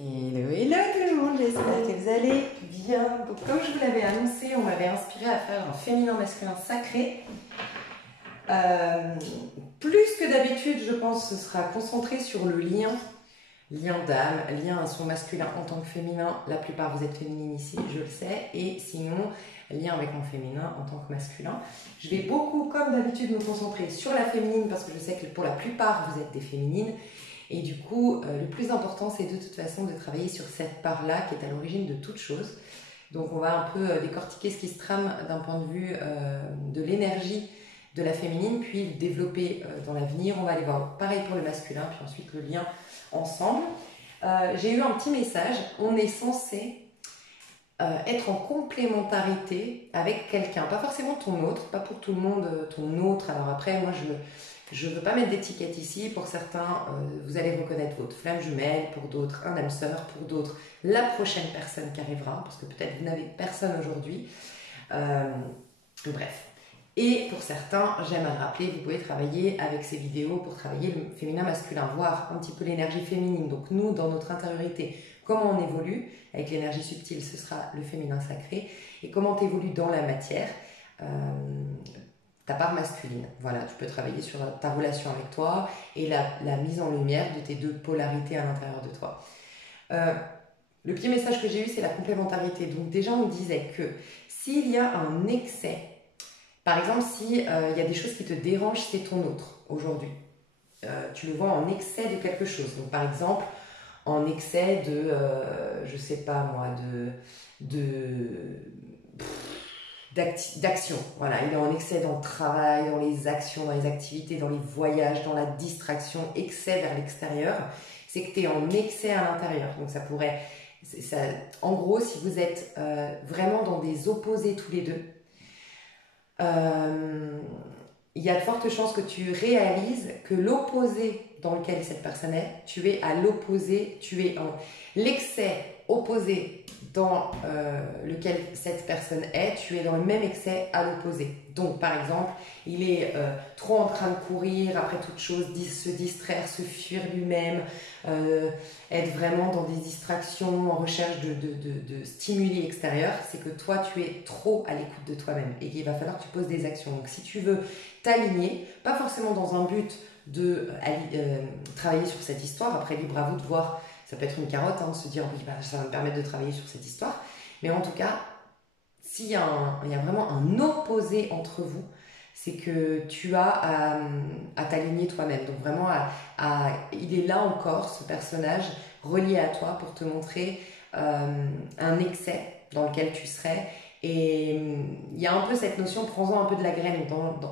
Hello, hello tout le monde, j'espère que vous allez bien. Donc comme je vous l'avais annoncé, on m'avait inspiré à faire un féminin masculin sacré. Plus que d'habitude, je pense, ce sera concentré sur le lien d'âme, lien à son masculin en tant que féminin. La plupart vous êtes féminine ici, je le sais, et sinon, lien avec mon féminin en tant que masculin. Je vais beaucoup, comme d'habitude, me concentrer sur la féminine parce que je sais que pour la plupart, vous êtes des féminines. Et du coup, le plus important, c'est de toute façon de travailler sur cette part-là qui est à l'origine de toute chose. Donc, on va un peu décortiquer ce qui se trame d'un point de vue de l'énergie de la féminine, puis le développer dans l'avenir. On va aller voir pareil pour le masculin, puis ensuite le lien ensemble. J'ai eu un petit message. On est censé être en complémentarité avec quelqu'un. Pas forcément ton autre, pas pour tout le monde ton autre. Alors après, moi, je ne veux pas mettre d'étiquette ici. Pour certains, vous allez reconnaître votre flamme jumelle. Pour d'autres, un âme sœur. Pour d'autres, la prochaine personne qui arrivera. Parce que peut-être vous n'avez personne aujourd'hui. Bref. Et pour certains, j'aime à le rappeler, vous pouvez travailler avec ces vidéos pour travailler le féminin masculin. Voir un petit peu l'énergie féminine. Donc nous, dans notre intériorité, comment on évolue. Avec l'énergie subtile, ce sera le féminin sacré. Et comment tu évolues dans la matière. Ta part masculine. Voilà, tu peux travailler sur ta relation avec toi et la mise en lumière de tes deux polarités à l'intérieur de toi. Le petit message que j'ai eu, c'est la complémentarité. Donc déjà, on disait que s'il y a un excès, par exemple, s'il y a des choses qui te dérangent, c'est ton autre aujourd'hui. Tu le vois en excès de quelque chose. Donc par exemple, en excès de, je sais pas moi, d'action. Voilà, il est en excès dans le travail, dans les actions, dans les activités, dans les voyages, dans la distraction, excès vers l'extérieur. C'est que tu es en excès à l'intérieur. Donc ça pourrait... en gros, si vous êtes vraiment dans des opposés tous les deux, il y a de fortes chances que tu réalises que l'opposé dans lequel cette personne est, tu es à l'opposé, tu es en l'excès opposé dans lequel cette personne est, tu es dans le même excès à l'opposé. Donc par exemple, il est trop en train de courir après toute chose, se distraire, se fuir lui-même, être vraiment dans des distractions, en recherche de stimuli extérieurs, c'est que toi tu es trop à l'écoute de toi-même et qu'il va falloir que tu poses des actions. Donc si tu veux t'aligner, pas forcément dans un but de travailler sur cette histoire, après libre à vous de voir. Ça peut être une carotte, hein, de se dire oui, bah, ça va me permettre de travailler sur cette histoire. Mais en tout cas, s'il y a vraiment un opposé entre vous, c'est que tu as à t'aligner toi-même. Donc vraiment, il est là encore, ce personnage, relié à toi pour te montrer un excès dans lequel tu serais. Et il y a un peu cette notion, prends-en un peu de la graine,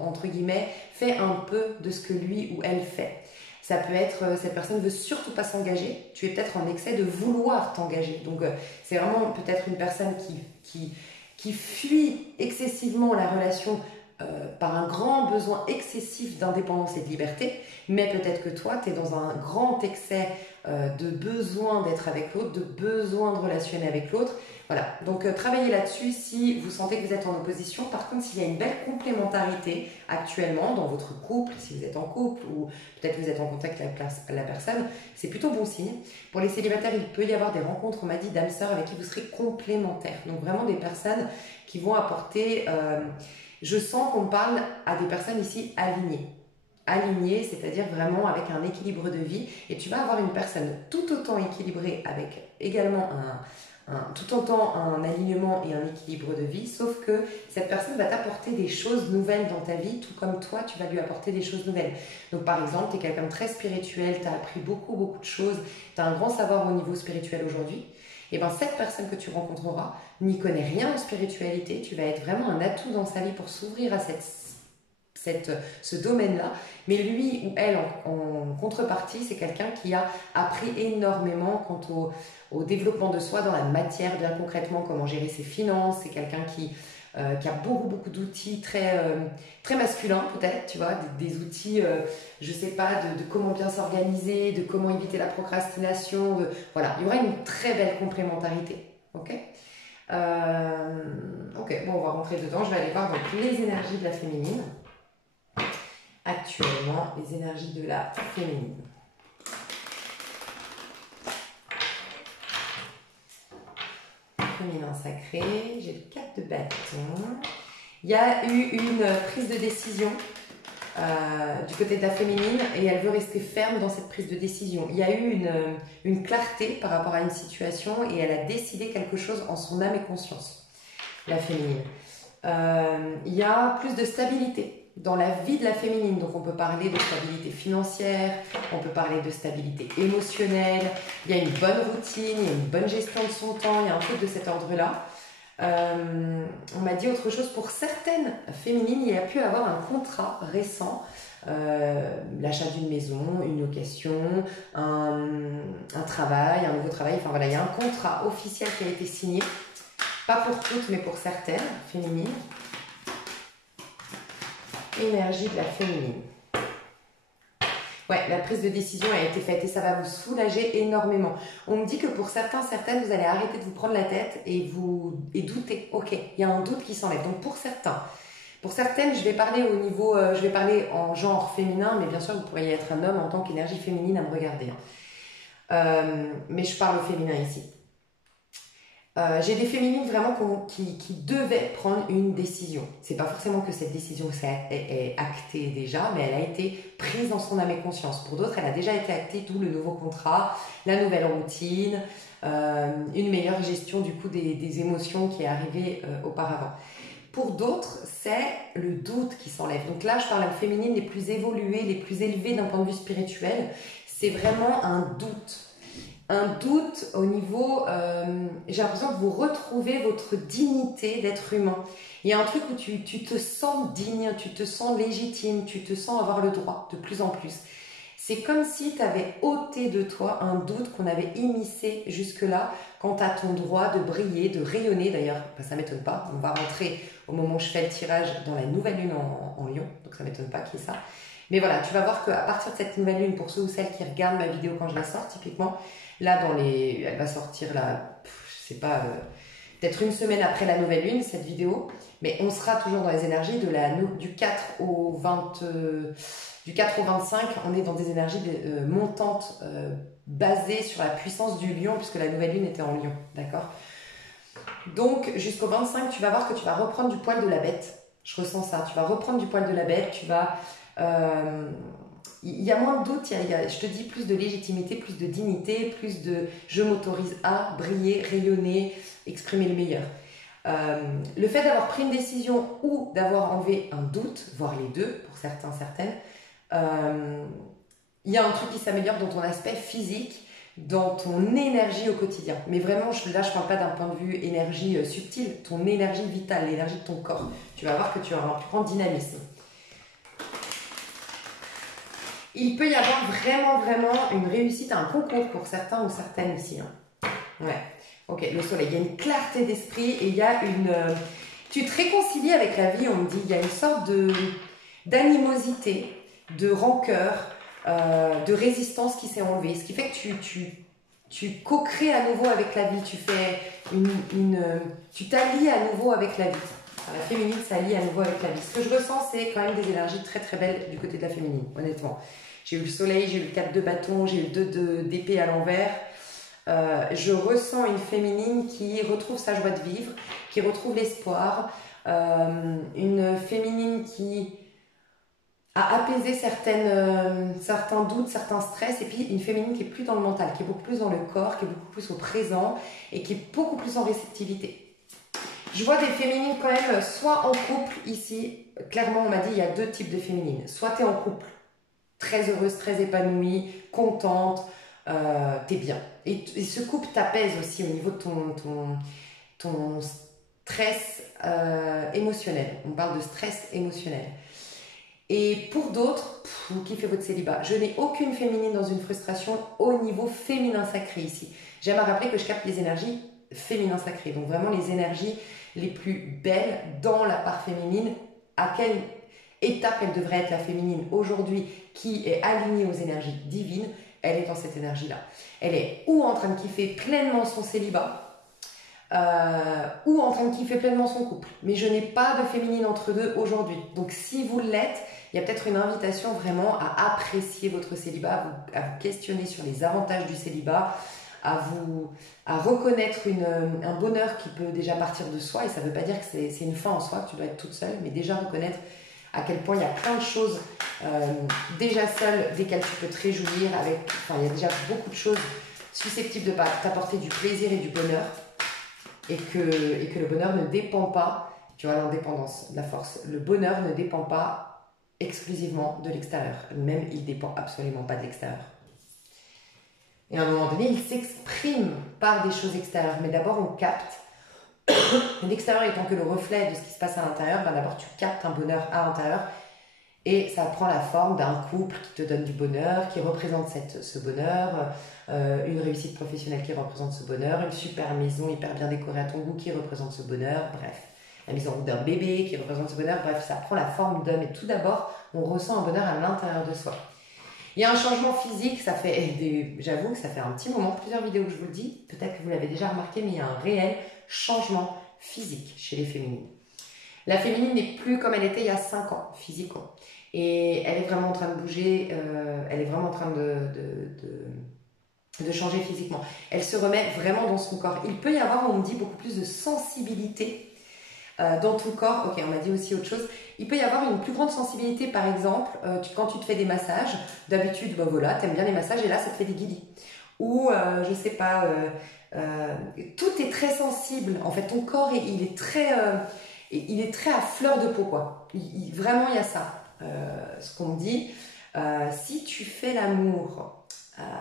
entre guillemets, fais un peu de ce que lui ou elle fait. Ça peut être, cette personne ne veut surtout pas s'engager, tu es peut-être en excès de vouloir t'engager. Donc c'est vraiment peut-être une personne qui fuit excessivement la relation par un grand besoin excessif d'indépendance et de liberté, mais peut-être que toi, tu es dans un grand excès de besoin d'être avec l'autre, de besoin de relationner avec l'autre. Voilà, donc travaillez là-dessus si vous sentez que vous êtes en opposition. Par contre, s'il y a une belle complémentarité actuellement dans votre couple, si vous êtes en couple ou peut-être que vous êtes en contact avec la personne, c'est plutôt bon signe. Pour les célibataires, il peut y avoir des rencontres, on m'a dit, d'âmes sœurs avec qui vous serez complémentaires. Donc vraiment des personnes qui vont apporter... je sens qu'on parle à des personnes ici alignées. Alignées, c'est-à-dire vraiment avec un équilibre de vie. Et tu vas avoir une personne tout autant équilibrée avec également tout autant un alignement et un équilibre de vie, sauf que cette personne va t'apporter des choses nouvelles dans ta vie, tout comme toi, tu vas lui apporter des choses nouvelles. Donc par exemple, tu es quelqu'un de très spirituel, tu as appris beaucoup de choses, tu as un grand savoir au niveau spirituel aujourd'hui, et bien cette personne que tu rencontreras n'y connaît rien en spiritualité, tu vas être vraiment un atout dans sa vie pour s'ouvrir à ce domaine-là, mais lui ou elle en contrepartie, c'est quelqu'un qui a appris énormément quant au développement de soi dans la matière, bien concrètement comment gérer ses finances, c'est quelqu'un qui a beaucoup d'outils très masculins peut-être, tu vois, des outils, je sais pas, de comment bien s'organiser, de comment éviter la procrastination, voilà, il y aura une très belle complémentarité, ok. Ok, bon, on va rentrer dedans, je vais aller voir donc les énergies de la féminine. Actuellement, les énergies de la féminine. féminin sacré, j'ai le 4 de bâton. Il y a eu une prise de décision du côté de la féminine et elle veut rester ferme dans cette prise de décision. Il y a eu une clarté par rapport à une situation et elle a décidé quelque chose en son âme et conscience, la féminine. Il y a plus de stabilité dans la vie de la féminine, donc on peut parler de stabilité financière, on peut parler de stabilité émotionnelle, il y a une bonne routine, il y a une bonne gestion de son temps, il y a un truc de cet ordre-là. On m'a dit autre chose, pour certaines féminines, il y a pu avoir un contrat récent, l'achat d'une maison, une location, un travail, un nouveau travail, enfin voilà, il y a un contrat officiel qui a été signé, pas pour toutes mais pour certaines féminines. Énergie de la féminine. Ouais, la prise de décision a été faite et ça va vous soulager énormément. On me dit que pour certains, certaines, vous allez arrêter de vous prendre la tête et douter. Ok, il y a un doute qui s'enlève. Donc pour certaines, je vais parler au niveau, je vais parler en genre féminin, mais bien sûr, vous pourriez être un homme en tant qu'énergie féminine à me regarder. Mais je parle au féminin ici. J'ai des féminines vraiment qui devaient prendre une décision. C'est pas forcément que cette décision est actée déjà, mais elle a été prise dans son âme et conscience. Pour d'autres, elle a déjà été actée, d'où le nouveau contrat, la nouvelle routine, une meilleure gestion du coup des émotions qui est arrivée auparavant. Pour d'autres, c'est le doute qui s'enlève. Donc là, je parle aux féminines les plus évoluées, les plus élevées d'un point de vue spirituel. C'est vraiment un doute. Un doute au niveau, j'ai l'impression que vous retrouvez votre dignité d'être humain. Il y a un truc où tu te sens digne, tu te sens légitime, tu te sens avoir le droit de plus en plus. C'est comme si tu avais ôté de toi un doute qu'on avait immiscé jusque-là quant à ton droit de briller, de rayonner. D'ailleurs, ça ne m'étonne pas, on va rentrer au moment où je fais le tirage dans la nouvelle lune en Lion, donc ça ne m'étonne pas qu'il y ait ça. Mais voilà, tu vas voir qu'à partir de cette nouvelle lune, pour ceux ou celles qui regardent ma vidéo quand je la sors, typiquement, là, elle va sortir là, je sais pas, peut-être une semaine après la nouvelle lune, cette vidéo, mais on sera toujours dans les énergies du 4 au 25, on est dans des énergies montantes, basées sur la puissance du lion, puisque la nouvelle lune était en lion, d'accord? Donc, jusqu'au 25, tu vas voir que tu vas reprendre du poil de la bête. Je ressens ça, tu vas reprendre du poil de la bête, tu vas... il y a moins de doute, je te dis plus de légitimité, plus de dignité, plus de je m'autorise à briller, rayonner, exprimer le meilleur. Le fait d'avoir pris une décision ou d'avoir enlevé un doute, voire les deux pour certains, certaines, il y a un truc qui s'améliore dans ton aspect physique, dans ton énergie au quotidien. Mais vraiment, là, je ne parle pas d'un point de vue énergie subtile, ton énergie vitale, l'énergie de ton corps. Tu vas voir que tu auras un plus grand dynamisme. Il peut y avoir vraiment une réussite à un concours pour certains ou certaines aussi. Hein. Ouais, ok, le soleil, il y a une clarté d'esprit et il y a tu te réconcilies avec la vie, on me dit, il y a une sorte d'animosité, de rancœur, de résistance qui s'est enlevée. Ce qui fait que tu co-crées à nouveau avec la vie, tu t'allies à nouveau avec la vie. La féminine s'allie à nouveau avec la vie. Ce que je ressens, c'est quand même des énergies très belles du côté de la féminine, honnêtement. J'ai eu le soleil, j'ai eu le 4 de bâton, j'ai eu le 2 d'épée à l'envers. Je ressens une féminine qui retrouve sa joie de vivre, qui retrouve l'espoir. Une féminine qui a apaisé certains doutes, certains stress. Et puis une féminine qui est plus dans le mental, qui est beaucoup plus dans le corps, qui est beaucoup plus au présent et qui est beaucoup plus en réceptivité. Je vois des féminines quand même, soit en couple ici, clairement on m'a dit il y a deux types de féminines. Soit tu es en couple, très heureuse, très épanouie, contente, t'es bien. Et ce couple t'apaise aussi au niveau de ton stress émotionnel. On parle de stress émotionnel. Et pour d'autres, vous kiffez votre célibat. Je n'ai aucune féminine dans une frustration au niveau féminin sacré ici. J'aime à rappeler que je capte les énergies féminin sacré. Donc vraiment les énergies les plus belles dans la part féminine. À quelle étape elle devrait être la féminine aujourd'hui qui est alignée aux énergies divines? Elle est dans cette énergie-là. Elle est ou en train de kiffer pleinement son célibat ou en train de kiffer pleinement son couple. Mais je n'ai pas de féminine entre deux aujourd'hui. Donc si vous l'êtes, il y a peut-être une invitation vraiment à apprécier votre célibat, à vous questionner sur les avantages du célibat, à reconnaître un bonheur qui peut déjà partir de soi. Et ça ne veut pas dire que c'est une fin en soi, que tu dois être toute seule, mais déjà reconnaître à quel point il y a plein de choses déjà seules desquelles tu peux te réjouir. Il y a déjà beaucoup de choses susceptibles de t'apporter du plaisir et du bonheur. Et que le bonheur ne dépend pas, tu vois, l'indépendance, la force. Le bonheur ne dépend pas exclusivement de l'extérieur. Même, il ne dépend absolument pas de l'extérieur. Et à un moment donné, il s'exprime par des choses extérieures. Mais d'abord, on capte. L'extérieur étant que le reflet de ce qui se passe à l'intérieur, d'abord, tu captes un bonheur à l'intérieur. Et ça prend la forme d'un couple qui te donne du bonheur, qui représente ce bonheur, une réussite professionnelle qui représente ce bonheur, une super maison hyper bien décorée à ton goût qui représente ce bonheur, bref. La mise en route d'un bébé qui représente ce bonheur, bref, ça prend la forme d'homme. Et tout d'abord, on ressent un bonheur à l'intérieur de soi. Il y a un changement physique, j'avoue que ça fait un petit moment, plusieurs vidéos que je vous le dis, peut-être que vous l'avez déjà remarqué, mais il y a un réel changement physique chez les féminines. La féminine n'est plus comme elle était il y a 5 ans, physiquement. Et elle est vraiment en train de bouger, elle est vraiment en train de changer physiquement. Elle se remet vraiment dans son corps. Il peut y avoir, on me dit, beaucoup plus de sensibilité dans ton corps. Ok, on m'a dit aussi autre chose. Il peut y avoir une plus grande sensibilité, par exemple, quand tu te fais des massages. D'habitude, voilà, t'aimes bien les massages et là, ça te fait des guilis. Ou, je sais pas, tout est très sensible. En fait, ton corps, il est très à fleur de peau, quoi. Vraiment, il y a ça. Ce qu'on me dit, si tu fais l'amour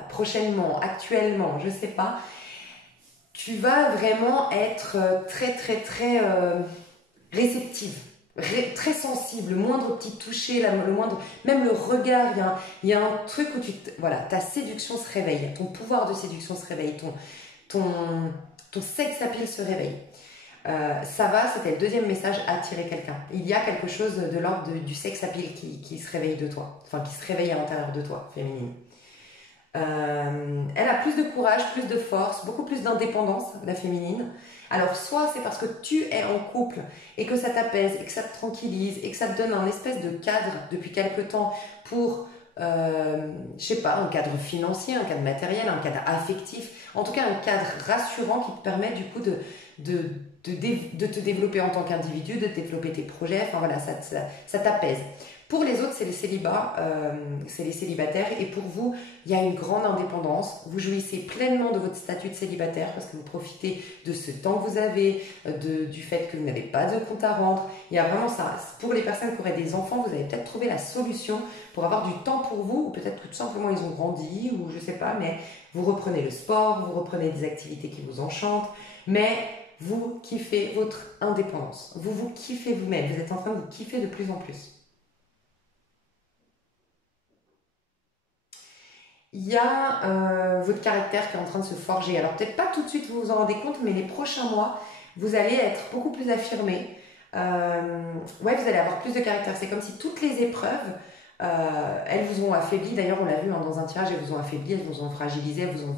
prochainement, actuellement, je sais pas, tu vas vraiment être très très très réceptive, très sensible, le moindre petit toucher, le moindre, même le regard, il y a un truc où voilà, ta séduction se réveille, ton pouvoir de séduction se réveille, ton sex appeal se réveille. Ça va, c'était le deuxième message, attirer quelqu'un. Il y a quelque chose de l'ordre du sex appeal qui se réveille de toi, enfin qui se réveille à l'intérieur de toi, féminine. Elle a plus de courage, plus de force, beaucoup plus d'indépendance, la féminine. Alors soit c'est parce que tu es en couple et que ça t'apaise et que ça te tranquillise et que ça te donne un espèce de cadre depuis quelque temps pour, je sais pas, un cadre financier, un cadre matériel, un cadre affectif, en tout cas un cadre rassurant qui te permet du coup de te développer en tant qu'individu, de développer tes projets, enfin voilà, ça t'apaise. Pour les autres, c'est les célibats, c'est les célibataires, et pour vous, il y a une grande indépendance. Vous jouissez pleinement de votre statut de célibataire parce que vous profitez de ce temps que vous avez, du fait que vous n'avez pas de compte à rendre. Il y a vraiment ça. Pour les personnes qui auraient des enfants, vous avez peut-être trouvé la solution pour avoir du temps pour vous, ou peut-être que tout simplement ils ont grandi, ou je sais pas, mais vous reprenez le sport, vous reprenez des activités qui vous enchantent, mais vous kiffez votre indépendance. Vous kiffez vous-même. Vous êtes en train de vous kiffer de plus en plus. Il y a votre caractère qui est en train de se forger. Alors peut-être pas tout de suite vous vous en rendez compte, mais les prochains mois, vous allez être beaucoup plus affirmé. Ouais, vous allez avoir plus de caractère. C'est comme si toutes les épreuves, elles vous ont affaibli. D'ailleurs, on l'a vu dans un tirage, elles vous ont affaibli, elles vous ont fragilisé, elles vous ont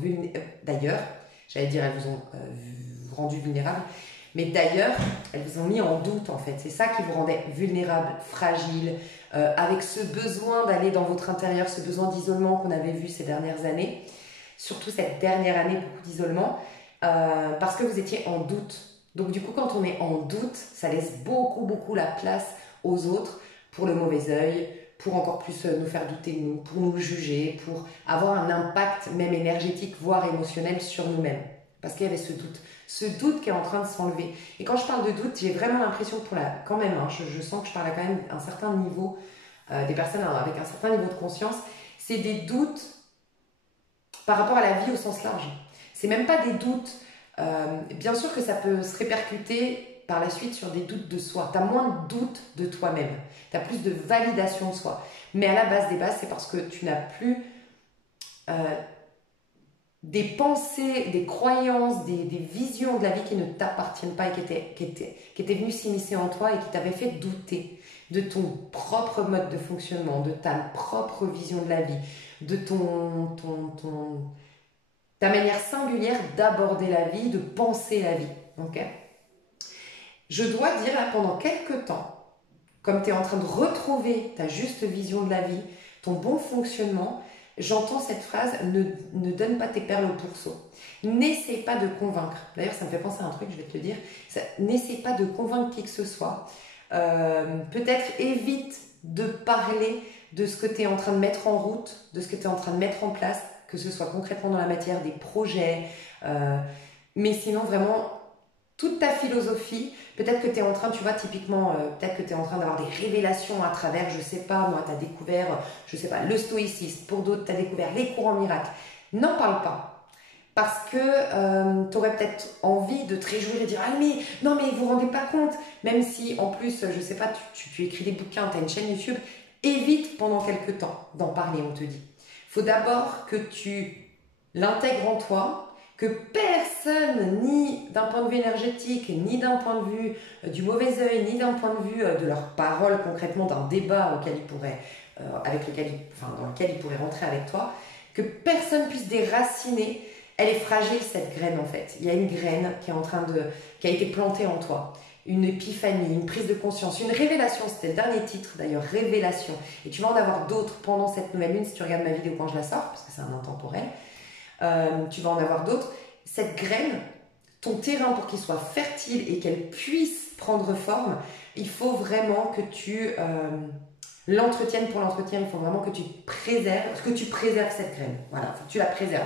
d'ailleurs, j'allais dire, elles vous ont rendu vulnérable. Mais d'ailleurs, elles vous ont mis en doute en fait. C'est ça qui vous rendait vulnérable, fragile, avec ce besoin d'aller dans votre intérieur, ce besoin d'isolement qu'on avait vu ces dernières années. Surtout cette dernière année, beaucoup d'isolement, parce que vous étiez en doute. Donc du coup, quand on est en doute, ça laisse beaucoup la place aux autres pour le mauvais œil, pour encore plus nous faire douter de nous, pour nous juger, pour avoir un impact même énergétique, voire émotionnel sur nous-mêmes. Parce qu'il y avait ce doute qui est en train de s'enlever. Et quand je parle de doute, j'ai vraiment l'impression que quand même, hein, je sens que je parle à quand même un certain niveau, des personnes avec un certain niveau de conscience, c'est des doutes par rapport à la vie au sens large. C'est même pas des doutes, bien sûr que ça peut se répercuter par la suite sur des doutes de soi. Tu as moins de doutes de toi-même, tu as plus de validation de soi. Mais à la base des bases, c'est parce que tu n'as plus des pensées, des croyances, des visions de la vie qui ne t'appartiennent pas et qui étaient venues s'immiscer en toi et qui t'avaient fait douter de ton propre mode de fonctionnement, de ta propre vision de la vie, de ta manière singulière d'aborder la vie, de penser la vie. Okay, je dois dire là, pendant quelques temps, comme tu es en train de retrouver ta juste vision de la vie, ton bon fonctionnement, j'entends cette phrase, ne donne pas tes perles au pourceau. N'essaie pas de convaincre. D'ailleurs, ça me fait penser à un truc, je vais te le dire. N'essaie pas de convaincre qui que ce soit. Peut-être évite de parler de ce que tu es en train de mettre en route, de ce que tu es en train de mettre en place, que ce soit concrètement dans la matière des projets. Mais sinon, vraiment, toute ta philosophie, peut-être que tu es en train, tu vois, typiquement, peut-être que tu es en train d'avoir des révélations à travers, je sais pas, moi, tu as découvert, je sais pas, le stoïcisme. Pour d'autres, tu as découvert les courants miracles. N'en parle pas. Parce que tu aurais peut-être envie de te réjouir et dire « Ah mais non mais vous vous rendez pas compte !» Même si en plus, je sais pas, tu écris des bouquins, tu as une chaîne YouTube, évite pendant quelques temps d'en parler, on te dit. Il faut d'abord que tu l'intègres en toi, que personne, ni d'un point de vue énergétique, ni d'un point de vue du mauvais œil, ni d'un point de vue de leurs paroles concrètement, d'un débat auquel dans lequel ils pourraient rentrer avec toi, que personne puisse déraciner. Elle est fragile, cette graine, en fait. Il y a une graine qui a été plantée en toi. Une épiphanie, une prise de conscience, une révélation. C'était le dernier titre, d'ailleurs, révélation. Et tu vas en avoir d'autres pendant cette nouvelle lune, si tu regardes ma vidéo quand je la sors, parce que c'est un intemporel. Tu vas en avoir d'autres. Cette graine, ton terrain pour qu'il soit fertile et qu'elle puisse prendre forme, il faut vraiment que tu l'entretiennes pour l'entretien. Il faut vraiment que tu préserves cette graine. Voilà, faut que tu la préserves.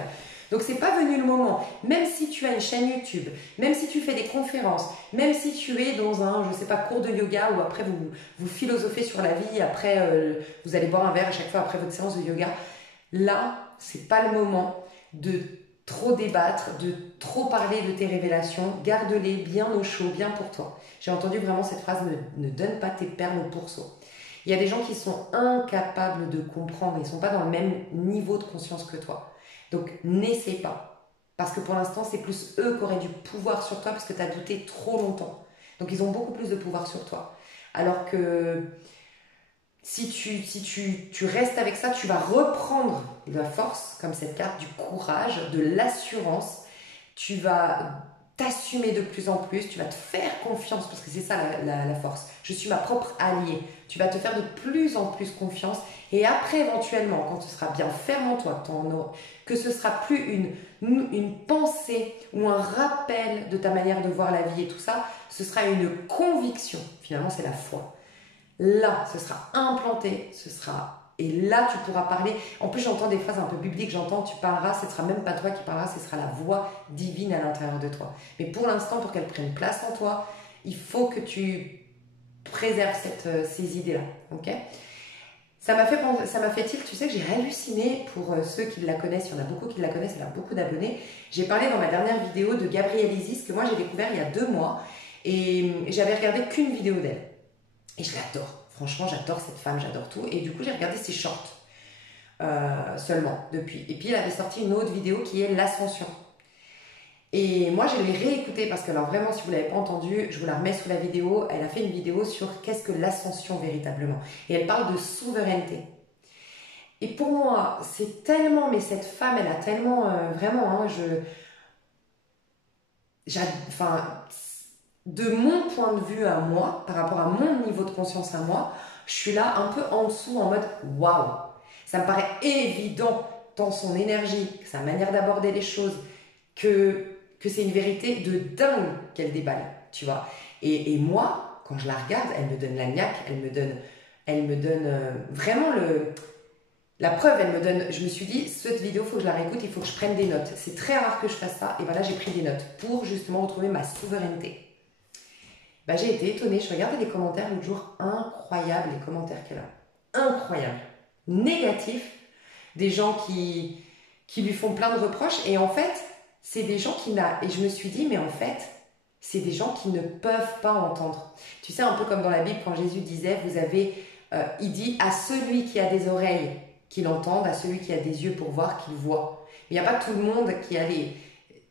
Donc, c'est pas venu le moment. Même si tu as une chaîne YouTube, même si tu fais des conférences, même si tu es dans un, je sais pas, cours de yoga où après vous philosophez sur la vie, après vous allez boire un verre à chaque fois après votre séance de yoga, là, c'est pas le moment de trop débattre, de trop parler de tes révélations. Garde-les bien au chaud, bien pour toi. J'ai entendu vraiment cette phrase, ne donne pas tes perles au pourceau. Il y a des gens qui sont incapables de comprendre, ils ne sont pas dans le même niveau de conscience que toi. Donc, n'essaie pas. Parce que pour l'instant, c'est plus eux qui auraient du pouvoir sur toi parce que tu as douté trop longtemps. Donc, ils ont beaucoup plus de pouvoir sur toi. Alors que si tu restes avec ça, tu vas reprendre la force, comme cette carte, du courage, de l'assurance. Tu vas t'assumer de plus en plus, tu vas te faire confiance, parce que c'est ça la force. Je suis ma propre alliée. Tu vas te faire de plus en plus confiance. Et après, éventuellement, quand tu seras bien ferme en toi, que ce sera plus une pensée ou un rappel de ta manière de voir la vie et tout ça, ce sera une conviction. Finalement, c'est la foi. Là, ce sera implanté, et là, tu pourras parler. En plus, j'entends des phrases un peu bibliques, tu parleras, ce ne sera même pas toi qui parleras, ce sera la voix divine à l'intérieur de toi. Mais pour l'instant, pour qu'elle prenne place en toi, il faut que tu préserves ces idées-là. Okay, ça m'a fait tilt, tu sais que j'ai halluciné pour ceux qui la connaissent, il y en a beaucoup qui la connaissent, elle a beaucoup d'abonnés. J'ai parlé dans ma dernière vidéo de Gabrielle Isis, que moi j'ai découvert il y a 2 mois, et j'avais regardé qu'une vidéo d'elle. Et je l'adore. Franchement, j'adore cette femme, j'adore tout. Et du coup, j'ai regardé ses shorts seulement depuis. Et puis, elle avait sorti une autre vidéo qui est l'ascension. Et moi, je l'ai réécoutée parce que, alors vraiment, si vous ne l'avez pas entendue, je vous la remets sous la vidéo. Elle a fait une vidéo sur qu'est-ce que l'ascension véritablement. Et elle parle de souveraineté. Et pour moi, c'est tellement, mais cette femme, elle a tellement, vraiment, hein, de mon point de vue à moi, par rapport à mon niveau de conscience à moi, je suis là un peu en dessous en mode waouh. Ça me paraît évident dans son énergie, sa manière d'aborder les choses, que c'est une vérité de dingue qu'elle déballe, tu vois. Et moi, quand je la regarde, elle me donne la niaque, elle me donne vraiment la preuve, je me suis dit, cette vidéo, il faut que je la réécoute, il faut que je prenne des notes. C'est très rare que je fasse ça, et voilà, j'ai pris des notes pour justement retrouver ma souveraineté. Bah, j'ai été étonnée, je regardais les commentaires l'autre jour, incroyable les commentaires qu'elle a. Incroyable. Négatifs, des gens qui lui font plein de reproches, et en fait, c'est des gens et je me suis dit, mais en fait, c'est des gens qui ne peuvent pas entendre. Tu sais, un peu comme dans la Bible, quand Jésus disait, il dit à celui qui a des oreilles qu'il entende, à celui qui a des yeux pour voir qu'il voit. Il n'y a pas tout le monde qui a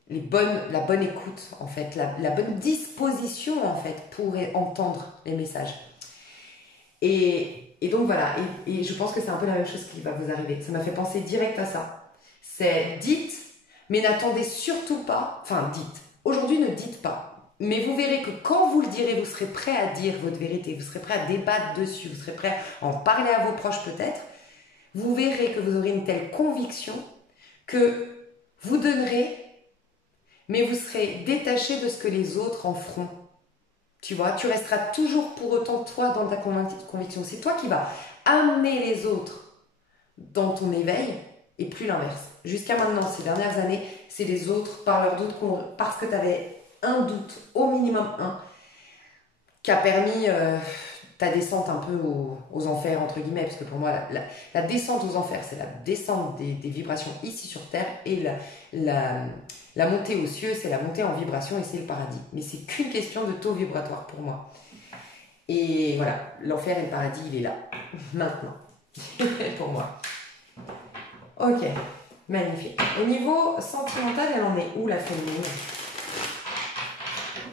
la bonne écoute, en fait, la bonne disposition, en fait, pour entendre les messages. Et donc, voilà. Et je pense que c'est un peu la même chose qui va vous arriver. Ça m'a fait penser direct à ça. C'est dites, mais n'attendez surtout pas, dites. Aujourd'hui, ne dites pas. Mais vous verrez que quand vous le direz, vous serez prêt à dire votre vérité, vous serez prêt à débattre dessus, vous serez prêt à en parler à vos proches peut-être. vous verrez que vous aurez une telle conviction que vous donnerez, mais vous serez détaché de ce que les autres en feront. Tu vois, tu resteras toujours pour autant toi dans ta conviction. C'est toi qui vas amener les autres dans ton éveil et plus l'inverse. Jusqu'à maintenant, ces dernières années, c'est les autres par leurs doutes, parce que tu avais un doute, au minimum un, qui a permis ta descente un peu aux enfers, entre guillemets, parce que pour moi, la descente aux enfers, c'est la descente des vibrations ici sur Terre, et la montée aux cieux, c'est la montée en vibration, et c'est le paradis. Mais c'est qu'une question de taux vibratoire pour moi. Et voilà, l'enfer et le paradis, il est là, maintenant, pour moi. Ok, magnifique. Au niveau sentimental, elle en est où, la féminine?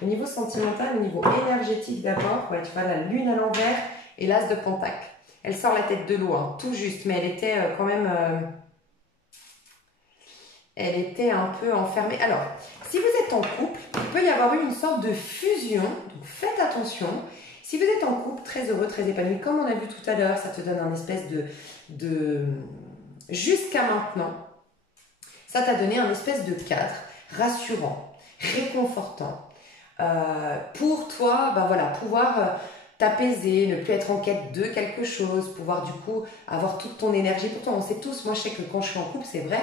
Au niveau sentimental, au niveau énergétique d'abord, ouais, tu vois la lune à l'envers et l'as de pentacle. Elle sort la tête de l'eau, hein, tout juste, mais elle était quand même... elle était un peu enfermée. Alors, si vous êtes en couple, il peut y avoir eu une sorte de fusion, donc faites attention. Si vous êtes en couple, très heureux, très épanoui, comme on a vu tout à l'heure, ça te donne un espèce de... Jusqu'à maintenant, ça t'a donné un espèce de cadre rassurant, réconfortant, pour toi, bah voilà, pouvoir t'apaiser, ne plus être en quête de quelque chose, pouvoir du coup avoir toute ton énergie pour toi. On sait tous, moi je sais que quand je suis en couple, c'est vrai,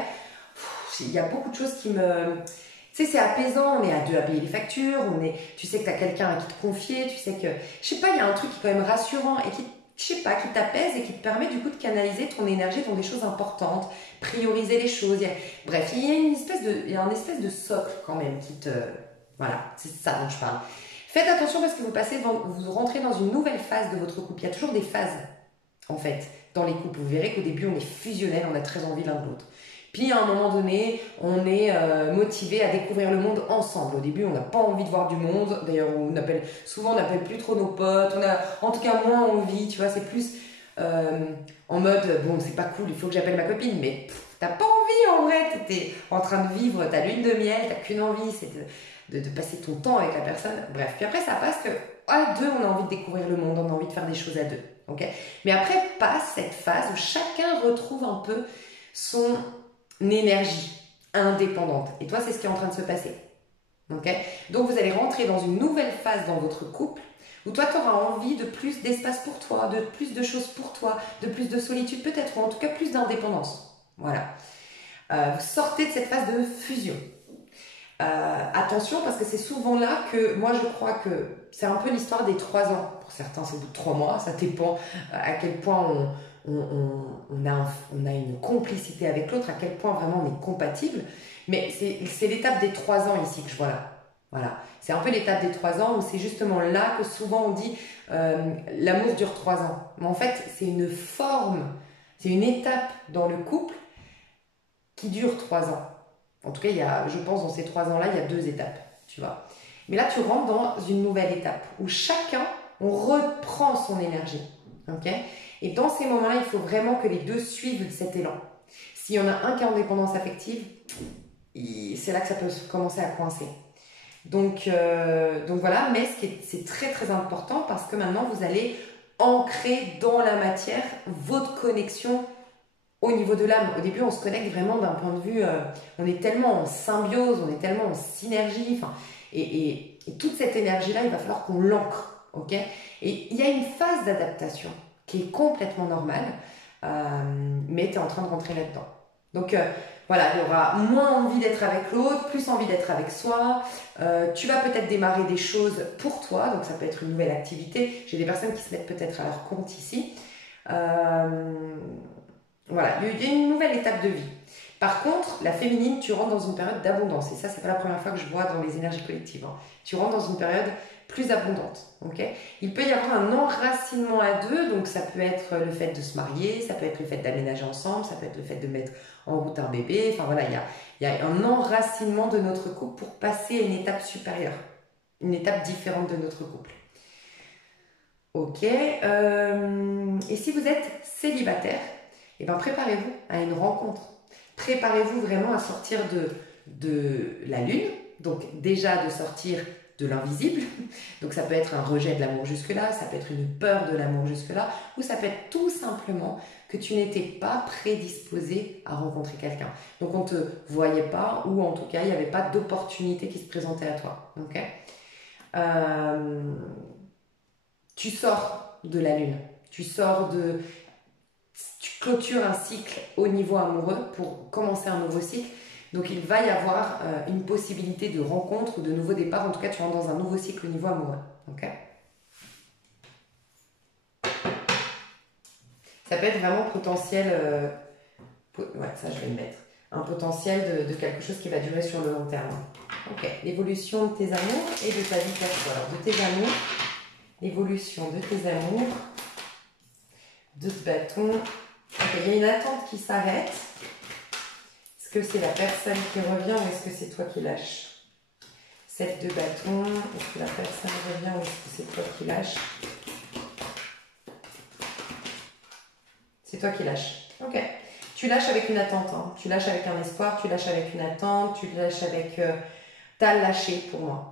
il y a beaucoup de choses qui me... Tu sais, c'est apaisant, on est à deux à payer les factures, tu sais que tu as quelqu'un à qui te confier, tu sais que... Je sais pas, il y a un truc qui est quand même rassurant et qui, je sais pas, qui t'apaise et qui te permet du coup de canaliser ton énergie dans des choses importantes, prioriser les choses. Bref, il y a un espèce de socle quand même qui te... Voilà, c'est ça dont je parle. Faites attention parce que vous rentrez dans une nouvelle phase de votre couple. Il y a toujours des phases, en fait, dans les couples. Vous verrez qu'au début, on est fusionnel, on a très envie l'un de l'autre. Puis, à un moment donné, on est motivé à découvrir le monde ensemble. Au début, on n'a pas envie de voir du monde. D'ailleurs, souvent, on n'appelle plus trop nos potes. On a, en tout cas, moins envie, tu vois. C'est plus en mode, bon, c'est pas cool, il faut que j'appelle ma copine, mais t'as pas envie, en vrai. T'es en train de vivre ta lune de miel, t'as qu'une envie, c'est de passer ton temps avec la personne. Bref, puis après, ça passe que à deux, on a envie de découvrir le monde, on a envie de faire des choses à deux. Okay, mais après, passe cette phase où chacun retrouve un peu son énergie indépendante. Et toi, c'est ce qui est en train de se passer. Okay, donc, vous allez rentrer dans une nouvelle phase dans votre couple où toi, tu auras envie de plus d'espace pour toi, de plus de choses pour toi, de plus de solitude peut-être, ou en tout cas plus d'indépendance. Voilà. Vous sortez de cette phase de fusion. Attention, parce que c'est souvent là que moi je crois que c'est un peu l'histoire des 3 ans. Pour certains, c'est au bout de 3 mois, ça dépend à quel point on a une complicité avec l'autre, à quel point vraiment on est compatible. Mais c'est l'étape des 3 ans ici que je vois là. Voilà. C'est un peu l'étape des 3 ans où c'est justement là que souvent on dit l'amour dure 3 ans. Mais en fait, c'est une forme, c'est une étape dans le couple qui dure 3 ans. En tout cas, je pense, dans ces 3 ans-là, il y a 2 étapes, tu vois. Mais là, tu rentres dans une nouvelle étape où chacun, on reprend son énergie, ok. Et dans ces moments-là, il faut vraiment que les deux suivent cet élan. S'il y en a un qui est en dépendance affective, c'est là que ça peut commencer à coincer. Donc voilà, mais c'est très très important parce que maintenant, vous allez ancrer dans la matière votre connexion au niveau de l'âme. Au début, on se connecte vraiment d'un point de vue, on est tellement en symbiose, on est tellement en synergie, et toute cette énergie-là, il va falloir qu'on l'ancre, ok. Et il y a une phase d'adaptation qui est complètement normale, mais tu es en train de rentrer là-dedans. Donc voilà, il y aura moins envie d'être avec l'autre, plus envie d'être avec soi. Tu vas peut-être démarrer des choses pour toi, donc ça peut être une nouvelle activité. J'ai des personnes qui se mettent peut-être à leur compte ici. Voilà, il y a une nouvelle étape de vie. Par contre, la féminine, tu rentres dans une période d'abondance. Et ça, c'est pas la première fois que je vois dans les énergies collectives. Hein. Tu rentres dans une période plus abondante. Okay, il peut y avoir un enracinement à deux. Donc, ça peut être le fait de se marier, ça peut être le fait d'aménager ensemble, ça peut être le fait de mettre en route un bébé. Enfin, voilà, il y a un enracinement de notre couple pour passer à une étape supérieure. Une étape différente de notre couple. Ok. Et si vous êtes célibataire, eh ben, préparez-vous à une rencontre. Préparez-vous vraiment à sortir de la lune. Donc déjà de sortir de l'invisible. Donc ça peut être un rejet de l'amour jusque-là, ça peut être une peur de l'amour jusque-là, ou ça peut être tout simplement que tu n'étais pas prédisposé à rencontrer quelqu'un. Donc on ne te voyait pas, ou en tout cas il n'y avait pas d'opportunité qui se présentait à toi. Ok. Tu sors de la lune, tu clôtures un cycle au niveau amoureux pour commencer un nouveau cycle. Donc il va y avoir une possibilité de rencontre ou de nouveau départ. En tout cas, tu rentres dans un nouveau cycle au niveau amoureux. Okay. Ça peut être vraiment potentiel. Ouais, ça je vais le mettre. Un potentiel de quelque chose qui va durer sur le long terme. Ok. L'évolution de tes amours et de ta vie perso. Alors de tes amours, l'évolution de tes amours, de ce bâton. Okay. Il y a une attente qui s'arrête. Est-ce que c'est la personne qui revient ou est-ce que c'est toi qui lâches? 7 de bâton, est-ce que la personne revient ou est-ce que c'est toi qui lâches? C'est toi qui lâches. Ok. Tu lâches avec une attente. Hein. Tu lâches avec un espoir, tu lâches avec une attente, tu lâches avec... t'as lâché pour moi.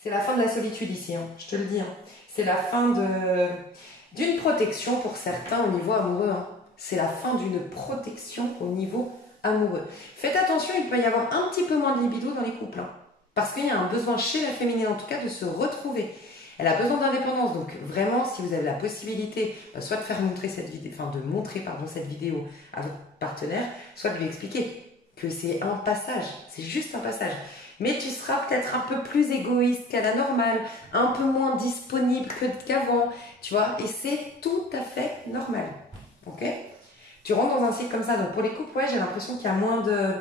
C'est la fin de la solitude ici, hein. Je te le dis. Hein. C'est la fin d'une protection pour certains au niveau amoureux. Hein. C'est la fin d'une protection au niveau amoureux. Faites attention, il peut y avoir un petit peu moins de libido dans les couples. Hein. Parce qu'il y a un besoin chez la féminine, en tout cas, de se retrouver. Elle a besoin d'indépendance. Donc vraiment, si vous avez la possibilité, soit de faire montrer cette vidéo, enfin de montrer cette vidéo à votre partenaire, soit de lui expliquer que c'est un passage. C'est juste un passage. Mais tu seras peut-être un peu plus égoïste qu'à la normale, un peu moins disponible qu'avant, tu vois, et c'est tout à fait normal, ok? Tu rentres dans un cycle comme ça, donc pour les couples, ouais, j'ai l'impression qu'il y a moins de...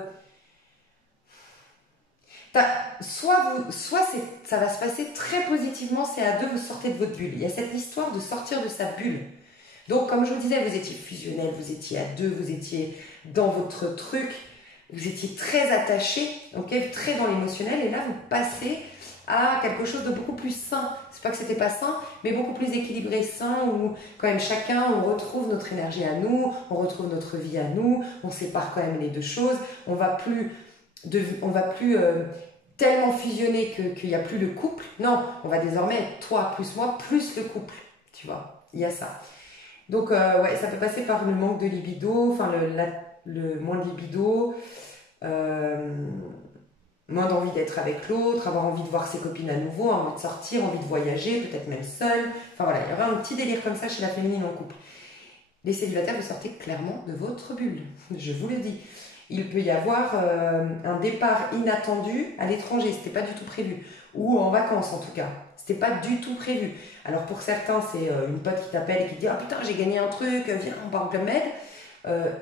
Soit ça va se passer très positivement, c'est à deux, vous sortez de votre bulle. Il y a cette histoire de sortir de sa bulle. Donc, comme je vous disais, vous étiez fusionnel, vous étiez à deux, vous étiez dans votre truc, vous étiez très attaché, okay, très dans l'émotionnel, et là, vous passez à quelque chose de beaucoup plus sain. C'est pas que c'était pas sain, mais beaucoup plus équilibré, sain, où quand même chacun, on retrouve notre énergie à nous, on retrouve notre vie à nous, on sépare quand même les deux choses, on va plus tellement fusionner qu'il n'y a plus le couple. Non, on va désormais être toi plus moi plus le couple, tu vois, il y a ça. Donc, ouais, ça peut passer par le manque de libido, enfin le moins de libido, moins d'envie d'être avec l'autre, avoir envie de voir ses copines à nouveau, envie de sortir, envie de voyager, peut-être même seul. Enfin voilà, il y aura un petit délire comme ça chez la féminine en couple. Les célibataires, vous sortez clairement de votre bulle, je vous le dis. Il peut y avoir un départ inattendu à l'étranger, c'était pas du tout prévu, ou en vacances en tout cas. C'était pas du tout prévu. Alors pour certains, c'est une pote qui t'appelle et qui te dit « Ah putain, j'ai gagné un truc, viens, on part en Club Med ».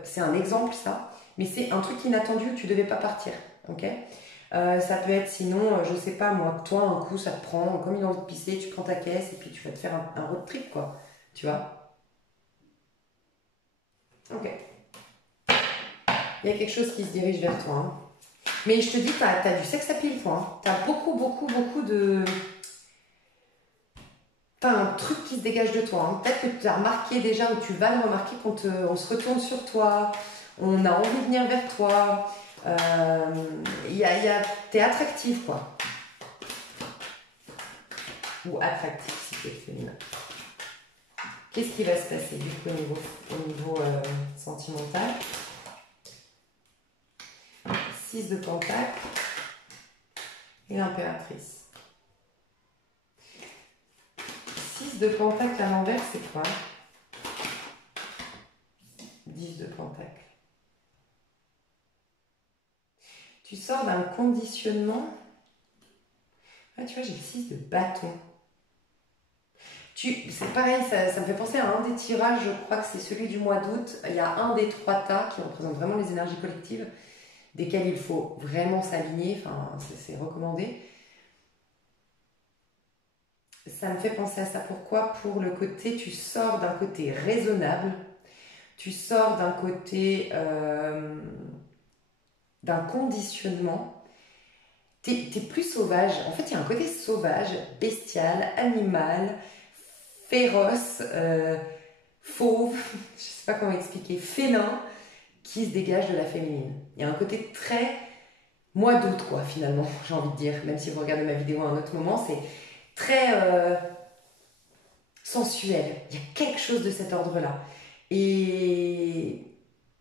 C'est un exemple ça, mais c'est un truc inattendu où tu devais pas partir, ok. Ça peut être sinon, je sais pas moi, toi un coup ça te prend, comme il a envie de pisser, tu prends ta caisse et puis tu vas te faire un road trip quoi, tu vois. Ok. Il y a quelque chose qui se dirige vers toi. Hein. Mais je te dis, tu as du sexe à pile, toi. Hein. Tu as beaucoup de... Tu as un truc qui se dégage de toi. Hein. Peut-être que tu as remarqué déjà, ou tu vas le remarquer quand on se retourne sur toi, on a envie de venir vers toi. T'es attractif, quoi. Ou attractif, si tu es féminin. Qu'est-ce qui va se passer, du coup, au niveau sentimental? 6 de pentacle et l'impératrice. 6 de pentacle à l'envers, c'est quoi? 10 de pentacle. Tu sors d'un conditionnement. Ah, tu vois, j'ai le 6 de bâton. C'est pareil, ça me fait penser à un des tirages, je crois que c'est celui du mois d'août. Il y a un des 3 tas qui représente vraiment les énergies collectives, desquelles il faut vraiment s'aligner, enfin, c'est recommandé. Ça me fait penser à ça. Pourquoi? Pour le côté, tu sors d'un côté raisonnable, tu sors d'un côté d'un conditionnement, t'es plus sauvage. En fait, il y a un côté sauvage, bestial, animal, féroce, fauve, je sais pas comment expliquer, félin, qui se dégage de la féminine. Il y a un côté très mois d'août, quoi, finalement, j'ai envie de dire. Même si vous regardez ma vidéo à un autre moment, c'est très sensuel. Il y a quelque chose de cet ordre-là. Et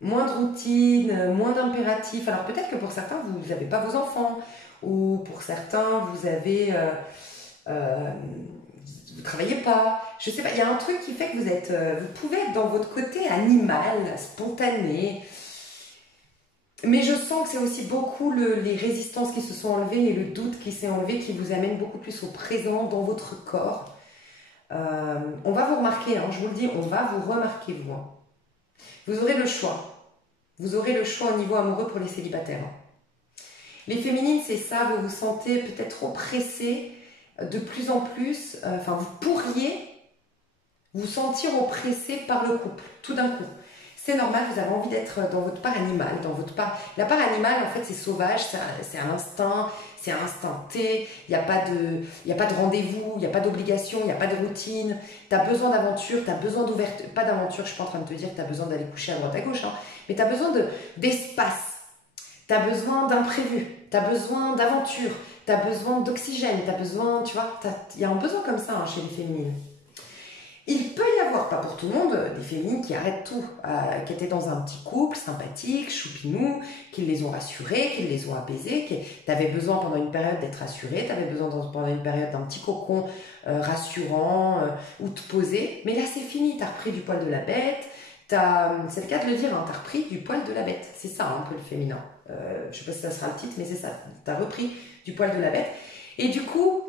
moins de routine, moins d'impératifs. Alors peut-être que pour certains, vous n'avez pas vos enfants, ou pour certains, vous avez... vous travaillez pas, je sais pas, il y a un truc qui fait que vous pouvez être dans votre côté animal, spontané, mais je sens que c'est aussi beaucoup les résistances qui se sont enlevées et le doute qui s'est enlevé qui vous amène beaucoup plus au présent, dans votre corps. On va vous remarquer, hein, je vous le dis, on va vous remarquer, vous. Hein. Vous aurez le choix. Vous aurez le choix au niveau amoureux pour les célibataires. Hein. Les féminines, c'est ça, vous vous sentez peut-être oppressées de plus en plus, vous pourriez vous sentir oppressé par le couple, tout d'un coup. C'est normal, vous avez envie d'être dans votre part animale, dans votre part... La part animale, en fait, c'est sauvage, c'est un instinct, c'est un instinct T, il n'y a pas de rendez-vous, il n'y a pas d'obligation, il n'y a pas de routine, tu as besoin d'aventure, tu as besoin d'ouverture, pas d'aventure, je ne suis pas en train de te dire que tu as besoin d'aller coucher à droite à gauche, hein, mais tu as besoin d'espace, tu as besoin d'imprévu, tu as besoin d'aventure, tu as besoin d'oxygène, tu as besoin, tu vois, il y a un besoin comme ça hein, chez les féminines. Il peut y avoir, pas pour tout le monde, des féminines qui arrêtent tout, qui étaient dans un petit couple sympathique, choupinou, qui les ont rassurées, qui les ont apaisées, tu avais besoin pendant une période d'être rassurée, tu avais besoin pendant une période d'un petit cocon rassurant ou te poser, mais là c'est fini, tu as repris du poil de la bête, c'est le cas de le dire, hein, tu as repris du poil de la bête, c'est ça un peu le féminin, je sais pas si ça sera le titre, mais c'est ça, tu as repris du poil de la bête, et du coup,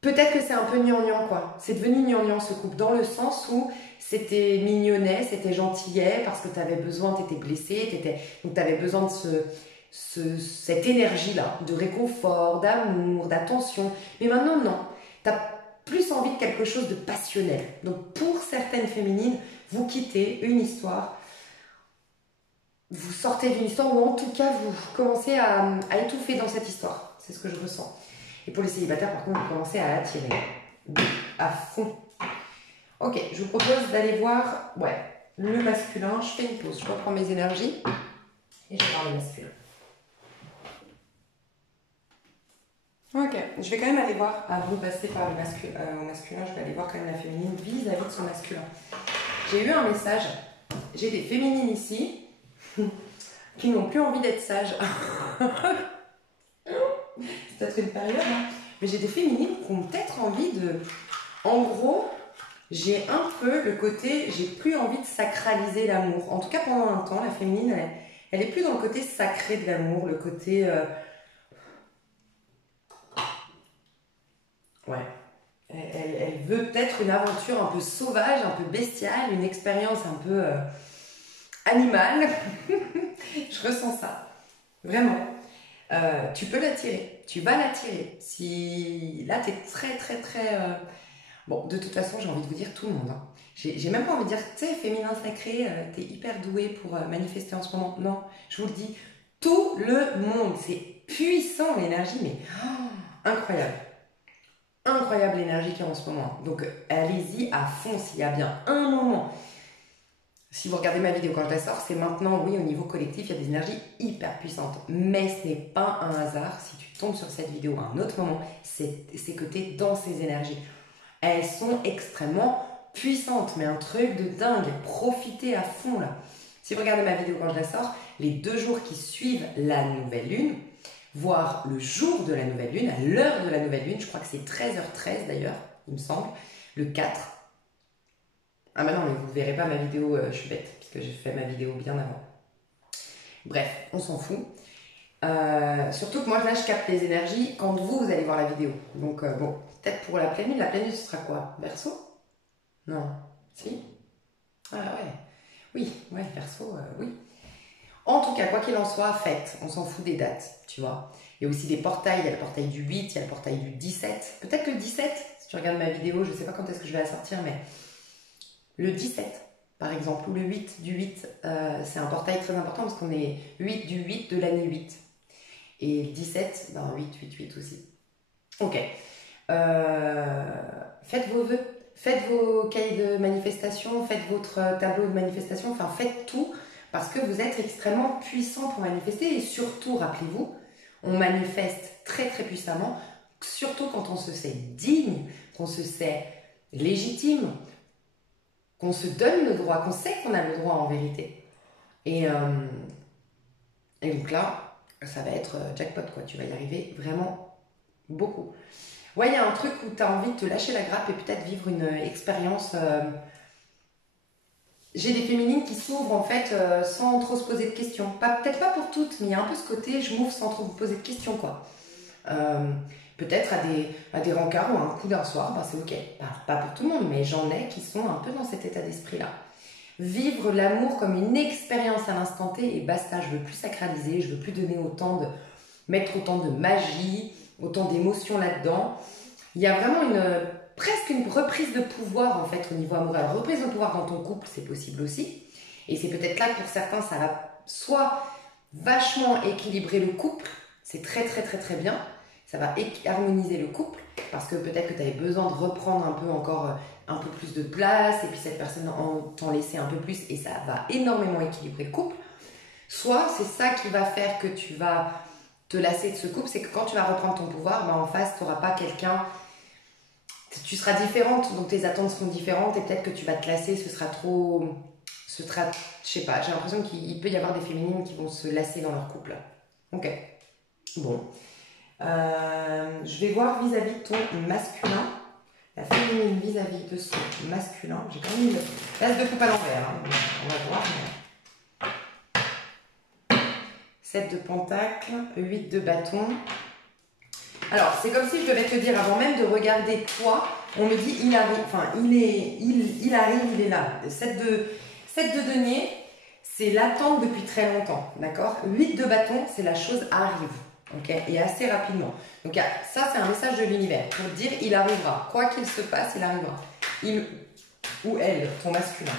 peut-être que c'est un peu gnangnan, quoi. C'est devenu gnangnan ce couple, dans le sens où c'était mignonnet, c'était gentillet, parce que tu avais besoin, tu étais blessé, donc tu avais besoin de cette énergie-là, de réconfort, d'amour, d'attention. Mais maintenant, non. Tu as plus envie de quelque chose de passionnel. Donc pour certaines féminines, vous quittez une histoire, vous sortez d'une histoire, ou en tout cas, vous commencez à étouffer dans cette histoire. C'est ce que je ressens. Et pour les célibataires, par contre, vous commencez à attirer à fond. Ok, je vous propose d'aller voir le masculin. Je fais une pause, je reprends mes énergies et je vais voir le masculin. Ok, je vais quand même aller voir, avant de passer par le masculin, je vais aller voir quand même la féminine vis-à-vis de son masculin. J'ai eu un message, j'ai des féminines ici qui n'ont plus envie d'être sages. C'est peut-être une période, hein. Mais j'ai des féminines qui ont peut-être envie de... En gros, j'ai un peu le côté, j'ai plus envie de sacraliser l'amour. En tout cas, pendant un temps, la féminine, elle est plus dans le côté sacré de l'amour, le côté... Elle veut peut-être une aventure un peu sauvage, un peu bestiale, une expérience un peu animale. Je ressens ça, vraiment. Tu peux l'attirer, tu vas l'attirer. Si là, tu es très, très, très... Bon, de toute façon, j'ai envie de vous dire tout le monde. Hein. J'ai même pas envie de dire, tu sais, féminin sacré, tu es hyper doué pour manifester en ce moment. Non, je vous le dis, tout le monde. C'est puissant l'énergie, mais incroyable. Incroyable l'énergie qu'il y a en ce moment. Donc, allez-y à fond s'il y a bien un moment. Si vous regardez ma vidéo quand je la sors, c'est maintenant, oui, au niveau collectif, il y a des énergies hyper puissantes. Mais ce n'est pas un hasard si tu tombes sur cette vidéo à un autre moment, c'est que tu es dans ces énergies. Elles sont extrêmement puissantes, mais un truc de dingue. Profitez à fond là. Si vous regardez ma vidéo quand je la sors, les 2 jours qui suivent la nouvelle lune, voire le jour de la nouvelle lune, à l'heure de la nouvelle lune, je crois que c'est 13h13 d'ailleurs, il me semble, le 4. Ah bah non, mais vous ne verrez pas ma vidéo, je suis bête, puisque j'ai fait ma vidéo bien avant. Bref, on s'en fout. Surtout que moi, là, je capte les énergies quand vous allez voir la vidéo. Donc, bon, peut-être pour la pleine lune, ce sera quoi? Verseau? Non. Si? Ah ouais. Oui, ouais, Verseau, oui. En tout cas, quoi qu'il en soit, faites. On s'en fout des dates, tu vois. Il y a aussi des portails. Il y a le portail du 8, il y a le portail du 17. Peut-être que le 17, si tu regardes ma vidéo, je ne sais pas quand est-ce que je vais la sortir, mais le 17, par exemple, ou le 8 du 8, c'est un portail très important parce qu'on est 8 du 8 de l'année 8. Et 17, ben 8 aussi. Ok. Faites vos vœux. Faites vos cahiers de manifestation, faites votre tableau de manifestation, enfin faites tout parce que vous êtes extrêmement puissant pour manifester et surtout, rappelez-vous, on manifeste très très puissamment, surtout quand on se sait digne, qu'on se sait légitime, qu'on se donne le droit, qu'on sait qu'on a le droit en vérité. Et donc là, ça va être jackpot quoi, tu vas y arriver vraiment beaucoup. Ouais, il y a un truc où tu as envie de te lâcher la grappe et peut-être vivre une expérience. J'ai des féminines qui s'ouvrent en fait sans trop se poser de questions. Peut-être pas pour toutes, mais il y a un peu ce côté je m'ouvre sans trop vous poser de questions quoi. Peut-être à des rencarts ou à un coup d'un soir, ben c'est ok. Pas pour tout le monde, mais j'en ai qui sont un peu dans cet état d'esprit-là. Vivre l'amour comme une expérience à l'instant T et basta, je veux plus sacraliser, je veux plus donner mettre autant de magie, autant d'émotions là-dedans. Il y a vraiment presque une reprise de pouvoir en fait au niveau amoureux. Alors reprise de pouvoir dans ton couple, c'est possible aussi. Et c'est peut-être là que pour certains, ça va soit vachement équilibrer le couple, c'est très très très très bien. Ça va harmoniser le couple parce que peut-être que tu avais besoin de reprendre un peu encore un peu plus de place et puis cette personne t'en laisser un peu plus et ça va énormément équilibrer le couple. Soit c'est ça qui va faire que tu vas te lasser de ce couple, c'est que quand tu vas reprendre ton pouvoir, ben en face, tu n'auras pas quelqu'un... Tu seras différente, donc tes attentes seront différentes et peut-être que tu vas te lasser, je sais pas, j'ai l'impression qu'il peut y avoir des féminines qui vont se lasser dans leur couple. Ok. Bon. Je vais voir vis-à-vis de ton masculin. La féminine vis-à-vis de son masculin. J'ai quand même une place de coupe à l'envers. Hein. On va voir. 7 de pentacle, 8 de bâton. Alors, c'est comme si je devais te dire, avant même de regarder toi, on me dit il arrive, enfin, il arrive, il est là. 7 de denier, c'est l'attente depuis très longtemps, d'accord? 8 de bâton, c'est la chose arrive, ok? Et assez rapidement. Donc, ça, c'est un message de l'univers pour dire il arrivera. Quoi qu'il se passe, il arrivera. Il ou elle, ton masculin.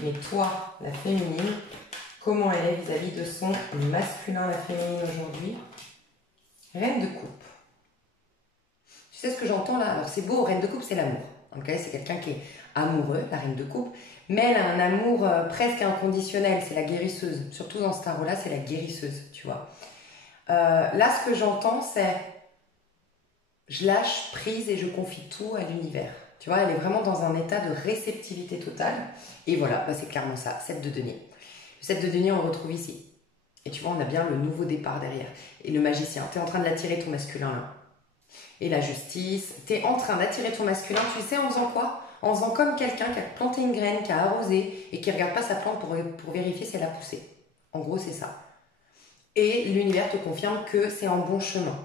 Mais toi, la féminine, comment elle est vis-à-vis de son masculin, la féminine aujourd'hui? Reine de coupe. Tu sais ce que j'entends là? Alors c'est beau, reine de coupe, c'est l'amour. Okay, c'est quelqu'un qui est amoureux, la reine de coupe, mais elle a un amour presque inconditionnel, c'est la guérisseuse. Surtout dans ce tarot-là, c'est la guérisseuse, tu vois. Là, ce que j'entends, c'est je lâche prise et je confie tout à l'univers. Tu vois, elle est vraiment dans un état de réceptivité totale. Et voilà, bah, c'est clairement ça, 7 de denier. Le 7 de denier, on le retrouve ici. Et tu vois, on a bien le nouveau départ derrière. Et le magicien, tu es en train de l'attirer ton masculin là. Et la justice, tu es en train d'attirer ton masculin, tu sais en faisant quoi? En faisant comme quelqu'un qui a planté une graine, qui a arrosé et qui ne regarde pas sa plante pour vérifier si elle a poussé. En gros, c'est ça. Et l'univers te confirme que c'est en bon chemin,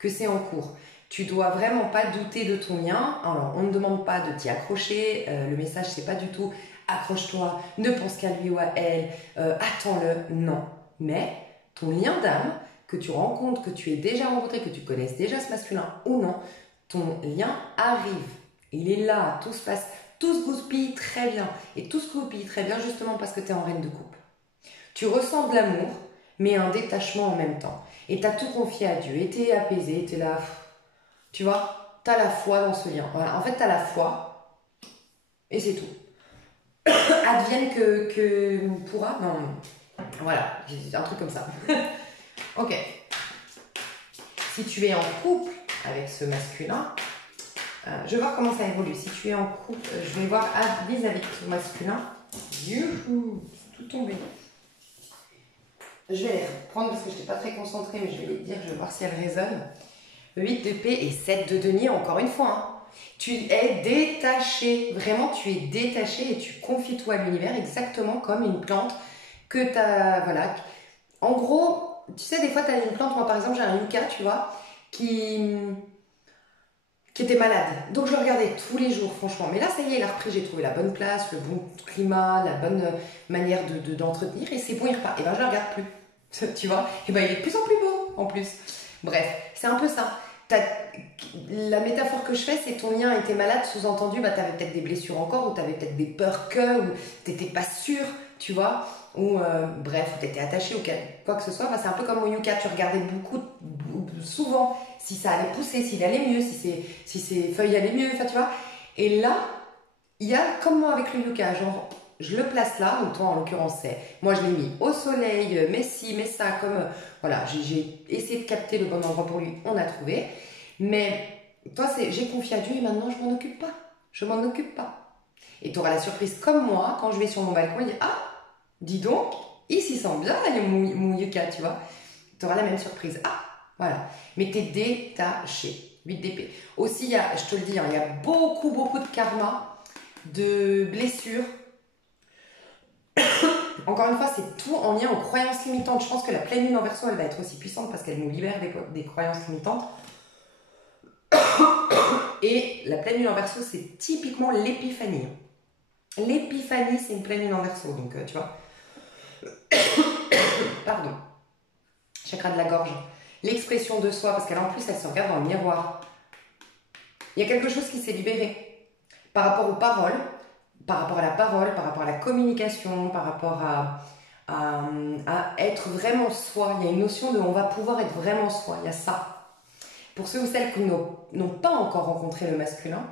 que c'est en cours. Tu dois vraiment pas douter de ton lien. Alors, on ne demande pas de t'y accrocher. Le message, c'est pas du tout accroche-toi, ne pense qu'à lui ou à elle, attends-le. Non. Mais ton lien d'âme, que tu rencontres, que tu aies déjà rencontré, que tu connaisses déjà ce masculin ou non, ton lien arrive. Il est là, tout se passe, tout se goupille très bien. Et tout se goupille très bien justement parce que tu es en reine de coupe. Tu ressens de l'amour, mais un détachement en même temps. Et tu as tout confié à Dieu, et tu es apaisé, tu es là. Tu vois, tu as la foi dans ce lien. Voilà. En fait, tu as la foi, et c'est tout. Advienne que pourra, non. Voilà, un truc comme ça. Ok. Si tu es en couple avec ce masculin, je vais voir comment ça évolue. Si tu es en couple, je vais voir vis-à-vis de ton masculin. Youhou, c'est tout tombé. Je vais les reprendre parce que je n'étais pas très concentrée, mais je vais les dire, je vais voir si elles résonnent. 8 de paix et 7 de denier, encore une fois. Hein. Tu es détaché, vraiment tu es détaché et tu confies tout à l'univers exactement comme une plante que tu as, voilà. En gros, tu sais, des fois tu as une plante, moi par exemple j'ai un yucca, tu vois, qui était malade. Donc je le regardais tous les jours, franchement. Mais là, ça y est, il a repris, j'ai trouvé la bonne place, le bon climat, la bonne manière d'entretenir et c'est bon, il repart. Et ben je le regarde plus, tu vois. Et ben il est de plus en plus beau, en plus. Bref, c'est un peu ça. La métaphore que je fais, c'est que ton lien était malade, sous-entendu, bah, tu avais peut-être des blessures encore, ou tu avais peut-être des peurs ou tu n'étais pas sûr, tu vois, ou bref, tu étais attaché ou quoi que ce soit, bah, c'est un peu comme au yucca, tu regardais souvent si ça allait pousser, s'il allait mieux, si ses feuilles allaient mieux, enfin tu vois. Et là, il y a comme moi avec le yucca, genre je le place là, donc toi en l'occurrence c'est, moi je l'ai mis au soleil, mais ci, mais ça, comme, voilà, j'ai essayé de capter le bon endroit pour lui, on a trouvé. Mais toi c'est, j'ai confié à Dieu et maintenant je m'en occupe pas, je m'en occupe pas. Et tu auras la surprise comme moi, quand je vais sur mon balcon, il dit, ah, dis donc, il s'y sent bien là, mon yucca, tu vois. Tu auras la même surprise, ah, voilà. Mais tu es détaché, 8 d'épée. Aussi, il y a, je te le dis, hein, il y a beaucoup de karma, de blessures. Encore une fois, c'est tout en lien aux croyances limitantes. Je pense que la pleine lune en Verseau, elle va être aussi puissante parce qu'elle nous libère des croyances limitantes. Et la pleine lune en Verseau, c'est typiquement l'épiphanie. L'épiphanie, c'est une pleine lune en Verseau, donc tu vois. Pardon. Chakra de la gorge. L'expression de soi, parce qu'elle en plus, elle se regarde dans le miroir. Il y a quelque chose qui s'est libéré par rapport aux paroles, par rapport à la parole, par rapport à la communication, par rapport à être vraiment soi. Il y a une notion de on va pouvoir être vraiment soi. Il y a ça. Pour ceux ou celles qui n'ont pas encore rencontré le masculin,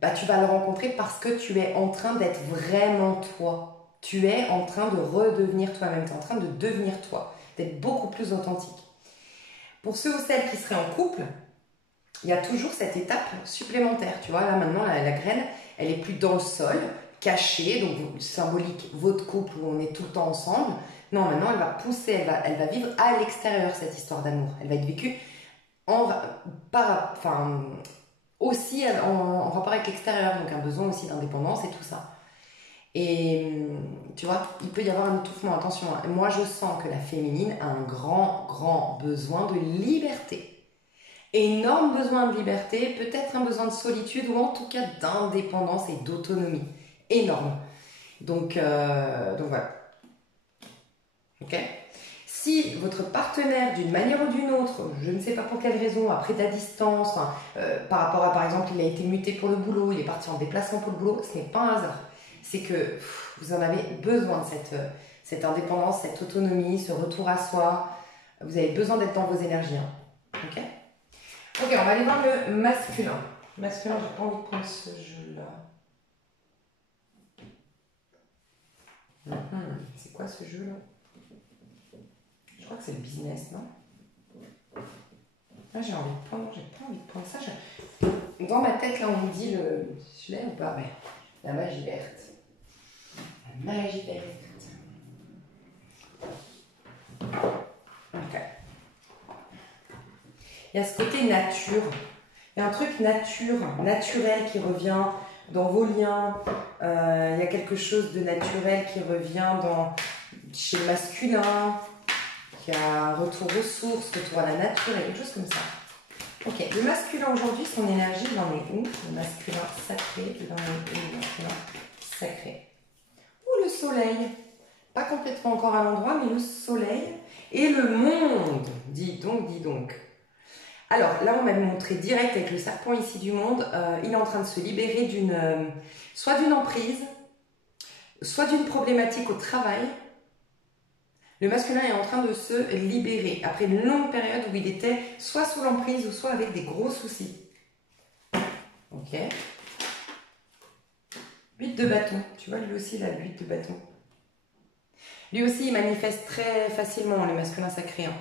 bah, tu vas le rencontrer parce que tu es en train d'être vraiment toi. Tu es en train de redevenir toi-même. Tu es en train de devenir toi, d'être beaucoup plus authentique. Pour ceux ou celles qui seraient en couple, il y a toujours cette étape supplémentaire. Tu vois, là maintenant, la graine, elle est plus dans le sol, cachée, donc symbolique, votre couple où on est tout le temps ensemble. Non, maintenant, elle va pousser, elle va vivre à l'extérieur cette histoire d'amour. Elle va être vécue aussi en rapport avec l'extérieur, donc un besoin aussi d'indépendance et tout ça. Et tu vois, il peut y avoir un étouffement, attention, hein. Moi je sens que la féminine a un grand besoin de liberté. Énorme besoin de liberté, peut-être un besoin de solitude ou en tout cas d'indépendance et d'autonomie. Énorme. Donc voilà. Ok ? Si votre partenaire, d'une manière ou d'une autre, je ne sais pas pour quelle raison, a pris de la distance, par rapport à, par exemple, il a été muté pour le boulot, il est parti en déplacement pour le boulot, ce n'est pas un hasard. C'est que vous en avez besoin de cette indépendance, cette autonomie, ce retour à soi. Vous avez besoin d'être dans vos énergies. Hein. Ok ? Ok, on va aller voir le masculin. Masculin, j'ai pas envie de prendre ce jeu-là. C'est quoi ce jeu-là ? Je crois que c'est le business, non? Ah, j'ai envie de prendre, j'ai pas envie de prendre ça. Dans ma tête, là, on me dit le... Je l'ai ou pas? Ouais. La magie verte. La magie verte. Ok. Il y a ce côté nature. Il y a un truc naturel qui revient dans vos liens. Il y a quelque chose de naturel qui revient chez le masculin. Il y a un retour aux sources, retour à la nature, il y a quelque chose comme ça. Ok, le masculin aujourd'hui, son énergie, il en est où? Le masculin sacré, il en est où le masculin sacré? Ou le soleil, pas complètement encore à l'endroit, mais le soleil et le monde. Dis donc. Alors là, on m'a montré direct avec le serpent ici du monde, il est en train de se libérer soit d'une emprise, soit d'une problématique au travail. Le masculin est en train de se libérer après une longue période où il était soit sous l'emprise ou soit avec des gros soucis. Ok. 8 de bâton. Tu vois, lui aussi, il a 8 de bâton. Lui aussi, il manifeste très facilement, le masculin sacré. Hein.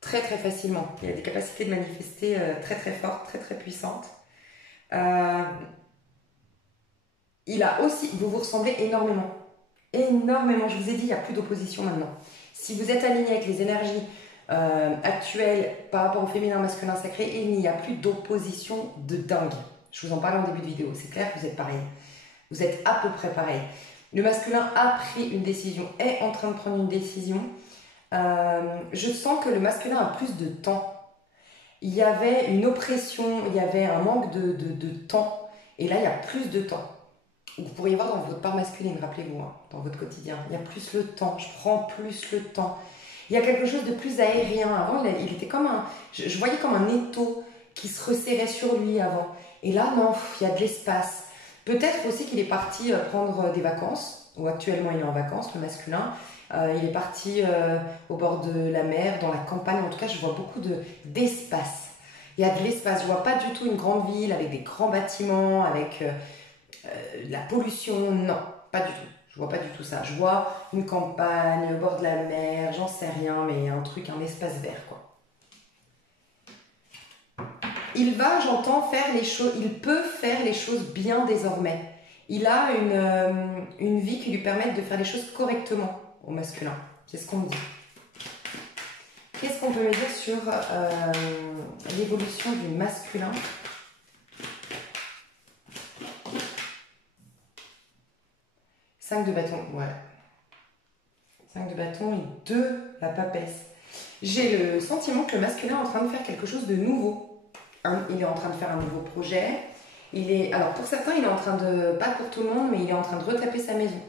Très facilement. Il a des capacités de manifester très fortes, très puissantes. Il a aussi... Vous vous ressemblez énormément. Énormément, je vous ai dit, il n'y a plus d'opposition maintenant. Si vous êtes aligné avec les énergies actuelles par rapport au féminin masculin sacré, il n'y a plus d'opposition de dingue. Je vous en parlais en début de vidéo, c'est clair que vous êtes pareil. Vous êtes à peu près pareil. Le masculin a pris une décision, est en train de prendre une décision. Je sens que le masculin a plus de temps. Il y avait une oppression, il y avait un manque de temps. Et là, il y a plus de temps. Vous pourriez voir dans votre part masculine, rappelez-vous, hein, dans votre quotidien. Il y a plus le temps, je prends plus le temps. Il y a quelque chose de plus aérien. Avant, il était comme je voyais comme un étau qui se resserrait sur lui avant. Et là, non, il y a de l'espace. Peut-être aussi qu'il est parti prendre des vacances, ou actuellement il est en vacances, le masculin. Il est parti au bord de la mer, dans la campagne. En tout cas, je vois beaucoup d'espace. Il y a de l'espace. Je vois pas du tout une grande ville avec des grands bâtiments, avec de la pollution. Non, pas du tout. Je vois pas du tout ça. Je vois une campagne, au bord de la mer, j'en sais rien, mais un truc, un espace vert, quoi. Il va, j'entends, faire les choses, il peut faire les choses bien désormais. Il a une vie qui lui permet de faire les choses correctement au masculin. C'est ce qu'on me dit. Qu'est-ce qu'on peut me dire sur l'évolution du masculin? 5 de bâton, voilà. 5 de bâton et 2 la papesse. J'ai le sentiment que le masculin est en train de faire quelque chose de nouveau. Il est en train de faire un nouveau projet. Alors pour certains, il est en train de, pas pour tout le monde, mais il est en train de retaper sa maison.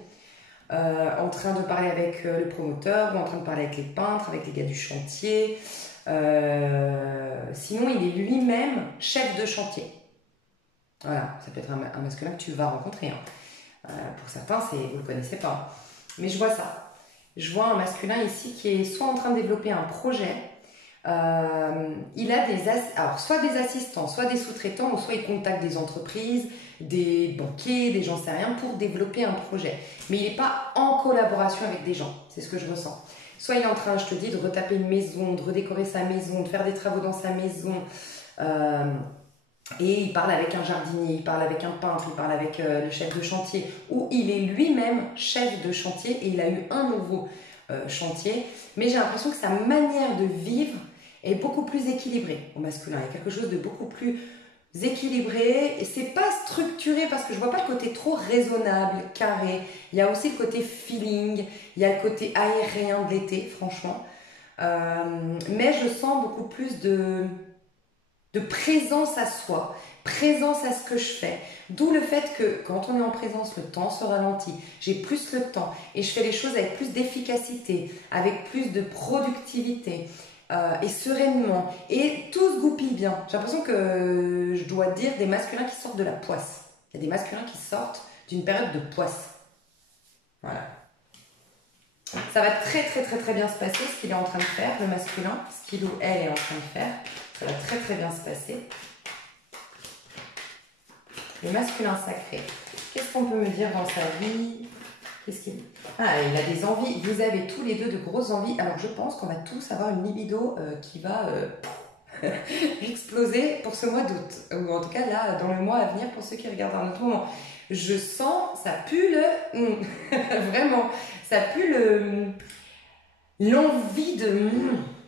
En train de parler avec le promoteur, ou en train de parler avec les peintres, avec les gars du chantier. Sinon, il est lui-même chef de chantier. Voilà, ça peut être un masculin que tu vas rencontrer. Hein. Pour certains, vous ne le connaissez pas. Mais je vois ça. Je vois un masculin ici qui est soit en train de développer un projet, il a alors soit des assistants, soit des sous-traitants, ou soit il contacte des entreprises, des banquiers, des gens sais rien pour développer un projet. Mais il n'est pas en collaboration avec des gens, c'est ce que je ressens. Soit il est en train, je te dis, de retaper une maison, de redécorer sa maison, de faire des travaux dans sa maison, et il parle avec un jardinier, il parle avec un peintre, il parle avec le chef de chantier, ou il est lui-même chef de chantier et il a eu un nouveau chantier. Mais j'ai l'impression que sa manière de vivre est beaucoup plus équilibrée au masculin. Il y a quelque chose de beaucoup plus équilibré et c'est pas structuré parce que je vois pas le côté trop raisonnable, carré. Il y a aussi le côté feeling, il y a le côté aérien de l'été, franchement. Mais je sens beaucoup plus de présence à soi, présence à ce que je fais. D'où le fait que quand on est en présence, le temps se ralentit. J'ai plus le temps et je fais les choses avec plus d'efficacité, avec plus de productivité et sereinement. Et tout se goupille bien. J'ai l'impression que je dois dire des masculins qui sortent de la poisse. Il y a des masculins qui sortent d'une période de poisse. Voilà. Ça va très très très très bien se passer ce qu'il est en train de faire, le masculin, ce qu'il ou elle est en train de faire. Ça va très très bien se passer. Le masculin sacré. Qu'est-ce qu'on peut me dire dans sa vie? Qu'est-ce qu'il... Ah, il a des envies. Vous avez tous les deux de grosses envies. Alors je pense qu'on va tous avoir une libido qui va exploser pour ce mois d'août. Ou en tout cas là, dans le mois à venir pour ceux qui regardent à un autre moment. Je sens, ça pue le... Vraiment, ça pue l'envie de...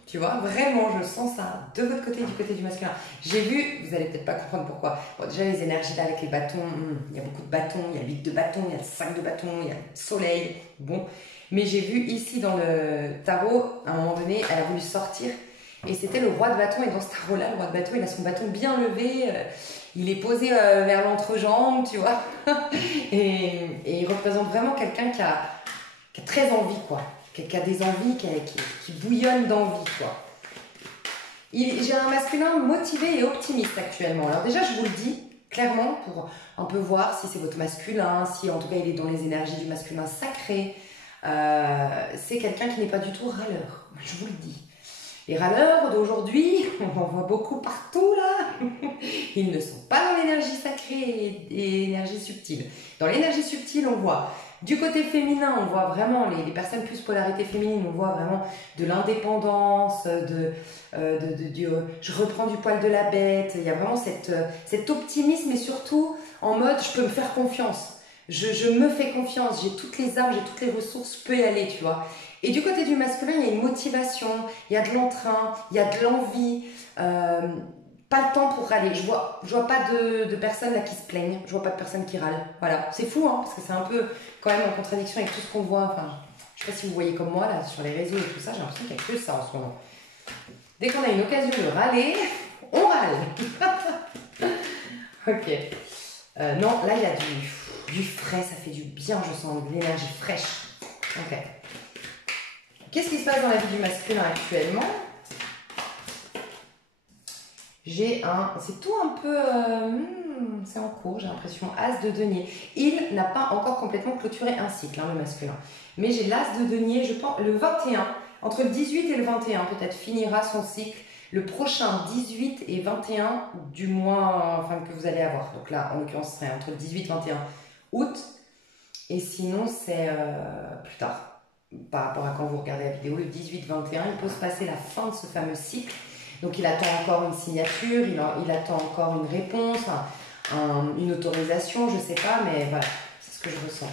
Tu vois, vraiment, je sens ça de votre côté, du côté du masculin. J'ai vu, vous allez peut-être pas comprendre pourquoi. Bon, déjà, les énergies là avec les bâtons, il y a beaucoup de bâtons, il y a 8 de bâtons, il y a 5 de bâtons, il y a le soleil. Bon, mais j'ai vu ici dans le tarot, à un moment donné, elle a voulu sortir et c'était le roi de bâton. Et dans ce tarot-là, le roi de bâton, il a son bâton bien levé, il est posé vers l'entrejambe, tu vois. et il représente vraiment quelqu'un qui a très envie, quoi. Qui a des envies, qui bouillonne d'envie, quoi. J'ai un masculin motivé et optimiste actuellement. Alors déjà, je vous le dis clairement pour un peu voir si c'est votre masculin, si en tout cas il est dans les énergies du masculin sacré. C'est quelqu'un qui n'est pas du tout râleur, je vous le dis. Les râleurs d'aujourd'hui, on en voit beaucoup partout là. Ils ne sont pas dans l'énergie sacrée et l'énergie subtile. Dans l'énergie subtile, on voit du côté féminin, on voit vraiment les personnes plus polarité féminine, on voit vraiment de l'indépendance, je reprends du poil de la bête. Il y a vraiment cet optimisme et surtout en mode je peux me faire confiance. Je me fais confiance, j'ai toutes les armes, j'ai toutes les ressources, je peux y aller, tu vois. Et du côté du masculin, il y a une motivation, il y a de l'entrain, il y a de l'envie, pas le temps pour râler. Je vois pas de personnes là qui se plaignent, je vois pas de personnes qui râlent. Voilà, c'est fou, hein, parce que c'est un peu quand même en contradiction avec tout ce qu'on voit. Enfin, je sais pas si vous voyez comme moi là sur les réseaux et tout ça, j'ai l'impression qu'il n'y a que ça en ce moment. Dès qu'on a une occasion de râler, on râle. Ok. Non, là il y a du frais, ça fait du bien, je sens de l'énergie fraîche. Ok. Qu'est-ce qui se passe dans la vie du masculin actuellement? C'est tout un peu... c'est en cours, j'ai l'impression. As de denier. Il n'a pas encore complètement clôturé un cycle, hein, le masculin. Mais j'ai l'as de denier, je pense, le 21, entre le 18 et le 21, peut-être finira son cycle. Le prochain 18 et 21 du mois enfin, que vous allez avoir. Donc là, en l'occurrence, ce serait entre le 18 et 21 août. Et sinon, c'est plus tard. Par rapport à quand vous regardez la vidéo, le 18-21, il peut se passer la fin de ce fameux cycle. Donc il attend encore une signature, il attend encore une réponse, une autorisation, je ne sais pas, mais voilà, c'est ce que je ressens.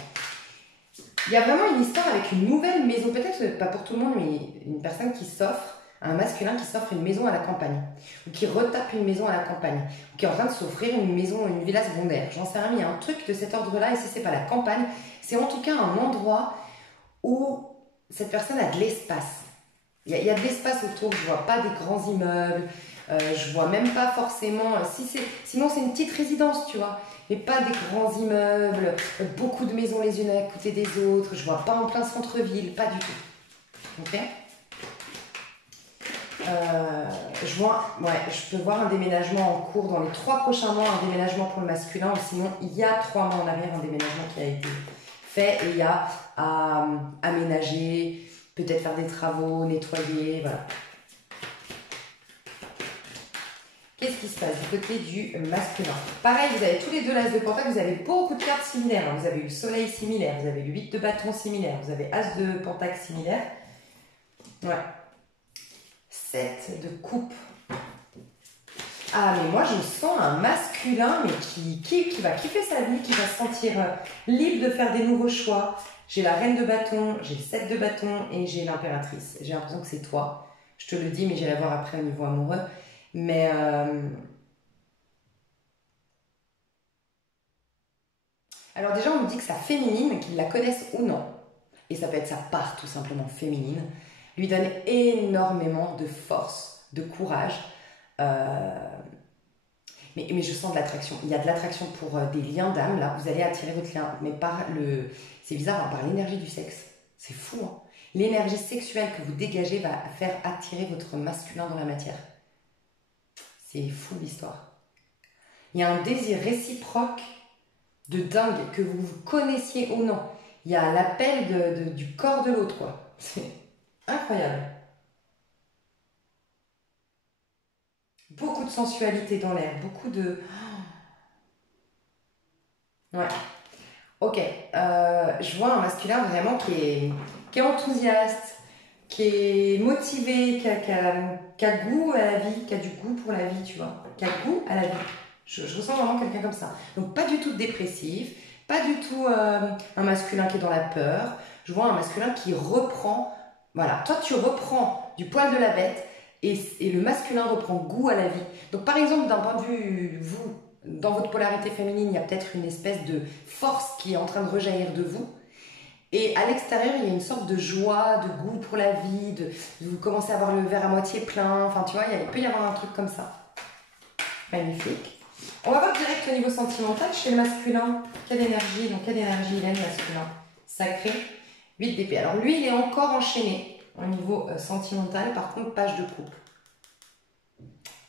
Il y a vraiment une histoire avec une nouvelle maison, peut-être pas pour tout le monde, mais une personne qui s'offre, un masculin qui s'offre une maison à la campagne, ou qui retape une maison à la campagne, ou qui est en train de s'offrir une maison, une villa secondaire. J'en sais rien, mais il y a un truc de cet ordre-là, et si ce n'est pas la campagne, c'est en tout cas un endroit où cette personne a de l'espace. Il y a de l'espace autour, je ne vois pas des grands immeubles, je ne vois même pas forcément, sinon c'est une petite résidence, tu vois, mais pas des grands immeubles, beaucoup de maisons les unes à côté des autres, je ne vois pas en plein centre-ville, pas du tout. Ok. Je peux voir un déménagement en cours dans les 3 prochains mois, un déménagement pour le masculin, ou sinon il y a 3 mois en arrière un déménagement qui a été fait et il y a à aménager, peut-être faire des travaux, nettoyer, voilà. Qu'est-ce qui se passe du côté du masculin? Pareil, vous avez tous les deux l'as de pentacle, vous avez beaucoup de cartes similaires. Hein. Vous avez eu le soleil similaire, vous avez le 8 de bâton similaire, vous avez as de pentacle similaire. Ouais. 7 de coupe. Ah, mais moi, je sens un masculin mais qui va kiffer sa vie, qui va se sentir libre de faire des nouveaux choix. J'ai la reine de bâton, j'ai le 7 de bâton et j'ai l'impératrice. J'ai l'impression que c'est toi. Je te le dis, mais j'irai voir après au niveau amoureux. Mais alors déjà, on nous dit que sa féminine, qu'ils la connaissent ou non, et ça peut être sa part tout simplement féminine, lui donne énormément de force, de courage. Mais je sens de l'attraction. Il y a de l'attraction pour des liens d'âme, là. Vous allez attirer votre lien, mais c'est bizarre, hein, par l'énergie du sexe. C'est fou, hein. L'énergie sexuelle que vous dégagez va faire attirer votre masculin dans la matière. C'est fou l'histoire. Il y a un désir réciproque de dingue, que vous vous connaissiez ou non. Il y a l'appel du corps de l'autre, quoi. C'est incroyable. Beaucoup de sensualité dans l'air, beaucoup de... Ouais. Ok. Je vois un masculin vraiment qui est enthousiaste, qui est motivé, qui a goût à la vie, qui a du goût pour la vie, tu vois. Qui a goût à la vie. Je ressens vraiment quelqu'un comme ça. Donc pas du tout dépressif, pas du tout un masculin qui est dans la peur. Je vois un masculin qui reprend... Voilà, toi tu reprends du poil de la bête et le masculin reprend goût à la vie. Donc par exemple, d'un point de vue, vous, dans votre polarité féminine, il y a peut-être une espèce de force qui est en train de rejaillir de vous. Et à l'extérieur, il y a une sorte de joie, de goût pour la vie, vous commencez à avoir le verre à moitié plein. Enfin, tu vois, il peut y avoir un truc comme ça. Magnifique. On va voir direct au niveau sentimental chez le masculin. Quelle énergie, donc quelle énergie il a le masculin? Sacré. 8 d'épée. Alors lui, il est encore enchaîné au niveau sentimental. Par contre, page de coupe.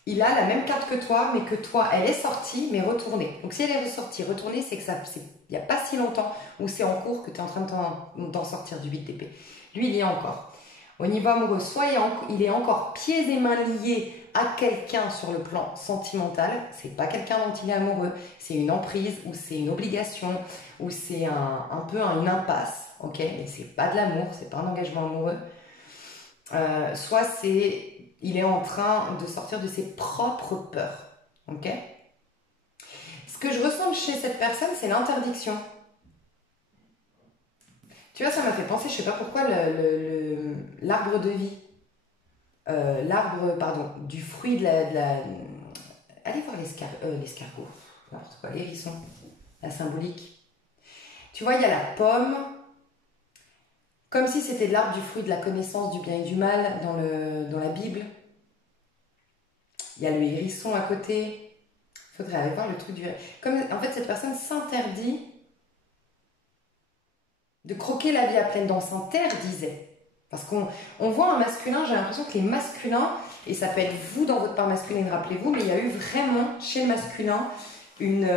Il a la même carte que toi, mais que toi, elle est sortie, mais retournée. Donc si elle est ressortie, retournée, c'est que il n'y a pas si longtemps où c'est en cours que tu es en train d'en sortir du 8 d'épée. Lui, il y est encore. Au niveau amoureux, soit il est encore pieds et mains liés à quelqu'un sur le plan sentimental. C'est pas quelqu'un dont il est amoureux, c'est une emprise ou c'est une obligation ou c'est un peu une impasse, ok? Mais c'est pas de l'amour, c'est pas un engagement amoureux. Soit il est en train de sortir de ses propres peurs, ok? Ce que je ressens chez cette personne, c'est l'interdiction. Tu vois, ça m'a fait penser, je sais pas pourquoi, l'arbre de vie. Du fruit de la... Allez voir l'escargot, n'importe quoi, l'hérisson, la symbolique. Tu vois, il y a la pomme, comme si c'était l'arbre du fruit de la connaissance du bien et du mal dans la Bible. Il y a le hérisson à côté. Il faudrait aller voir le truc du... En fait, cette personne s'interdit de croquer la vie à pleines dents, s'interdisait. Parce qu'on voit un masculin, j'ai l'impression que les masculins, et ça peut être vous dans votre part masculine, rappelez-vous, mais il y a eu vraiment chez le masculin une,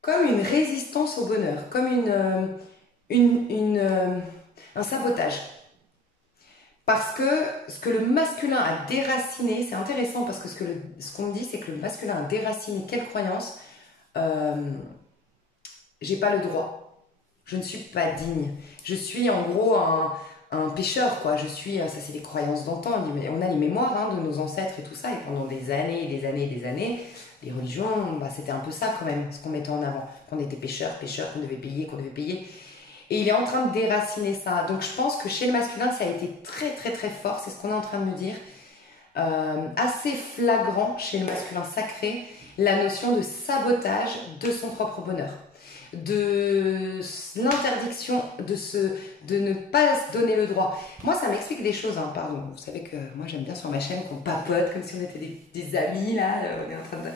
comme une résistance au bonheur, comme un sabotage. Parce que ce que le masculin a déraciné, c'est intéressant parce que ce qu'on me dit, c'est que le masculin a déraciné quelle croyance? J'ai pas le droit, je ne suis pas digne, je suis en gros un pécheur, quoi. Je suis, ça c'est des croyances d'antan, on a les mémoires hein, de nos ancêtres et tout ça, et pendant des années, des années, des années, les religions, bah, c'était un peu ça quand même, ce qu'on mettait en avant, qu'on était pécheur, qu'on devait payer, qu'on devait payer. Et il est en train de déraciner ça. Donc je pense que chez le masculin, ça a été très très très fort, c'est ce qu'on est en train de me dire. Assez flagrant chez le masculin sacré, la notion de sabotage de son propre bonheur. De l'interdiction de ne pas se donner le droit. Moi, ça m'explique des choses, hein, pardon. Vous savez que moi, j'aime bien sur ma chaîne qu'on papote comme si on était des amis, là. On est en train de...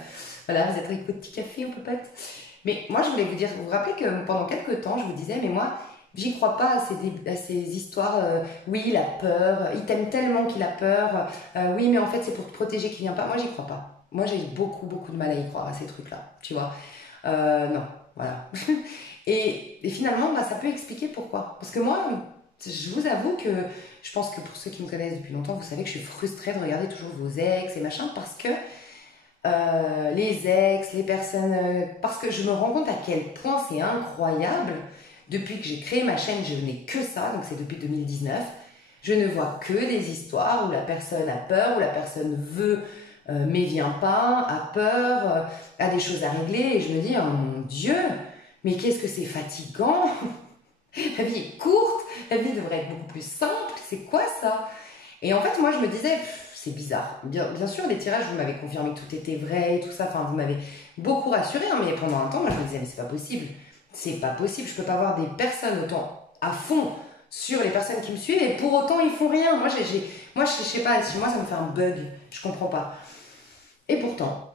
Voilà, vous êtes avec votre petit café, on papote. Mais moi, je voulais vous dire, vous vous rappelez que pendant quelques temps, je vous disais, mais moi, j'y crois pas à ces histoires. Oui, il a peur, il t'aime tellement qu'il a peur. Oui, mais en fait, c'est pour te protéger qu'il vient pas. Moi, j'y crois pas. Moi, j'ai beaucoup, beaucoup de mal à y croire à ces trucs-là, tu vois. Non, voilà. Et finalement, bah, ça peut expliquer pourquoi. Parce que moi, je vous avoue que je pense que pour ceux qui me connaissent depuis longtemps, vous savez que je suis frustrée de regarder toujours vos ex et machin parce que les ex, les personnes... parce que je me rends compte à quel point c'est incroyable. Depuis que j'ai créé ma chaîne, je n'ai que ça, donc c'est depuis 2019. Je ne vois que des histoires où la personne a peur, où la personne veut, mais vient pas, a peur, a des choses à régler. Et je me dis, oh mon Dieu, mais qu'est-ce que c'est fatigant. La vie est courte, la vie devrait être beaucoup plus simple, c'est quoi ça? Et en fait, moi, je me disais, c'est bizarre. Bien sûr, les tirages, vous m'avez confirmé que tout était vrai et tout ça, enfin, vous m'avez beaucoup rassuré, hein, mais pendant un temps, moi, je me disais, mais c'est pas possible. C'est pas possible, je peux pas avoir des personnes autant à fond sur les personnes qui me suivent et pour autant, ils font rien. Moi, je sais pas, chez moi, ça me fait un bug, je comprends pas. Et pourtant,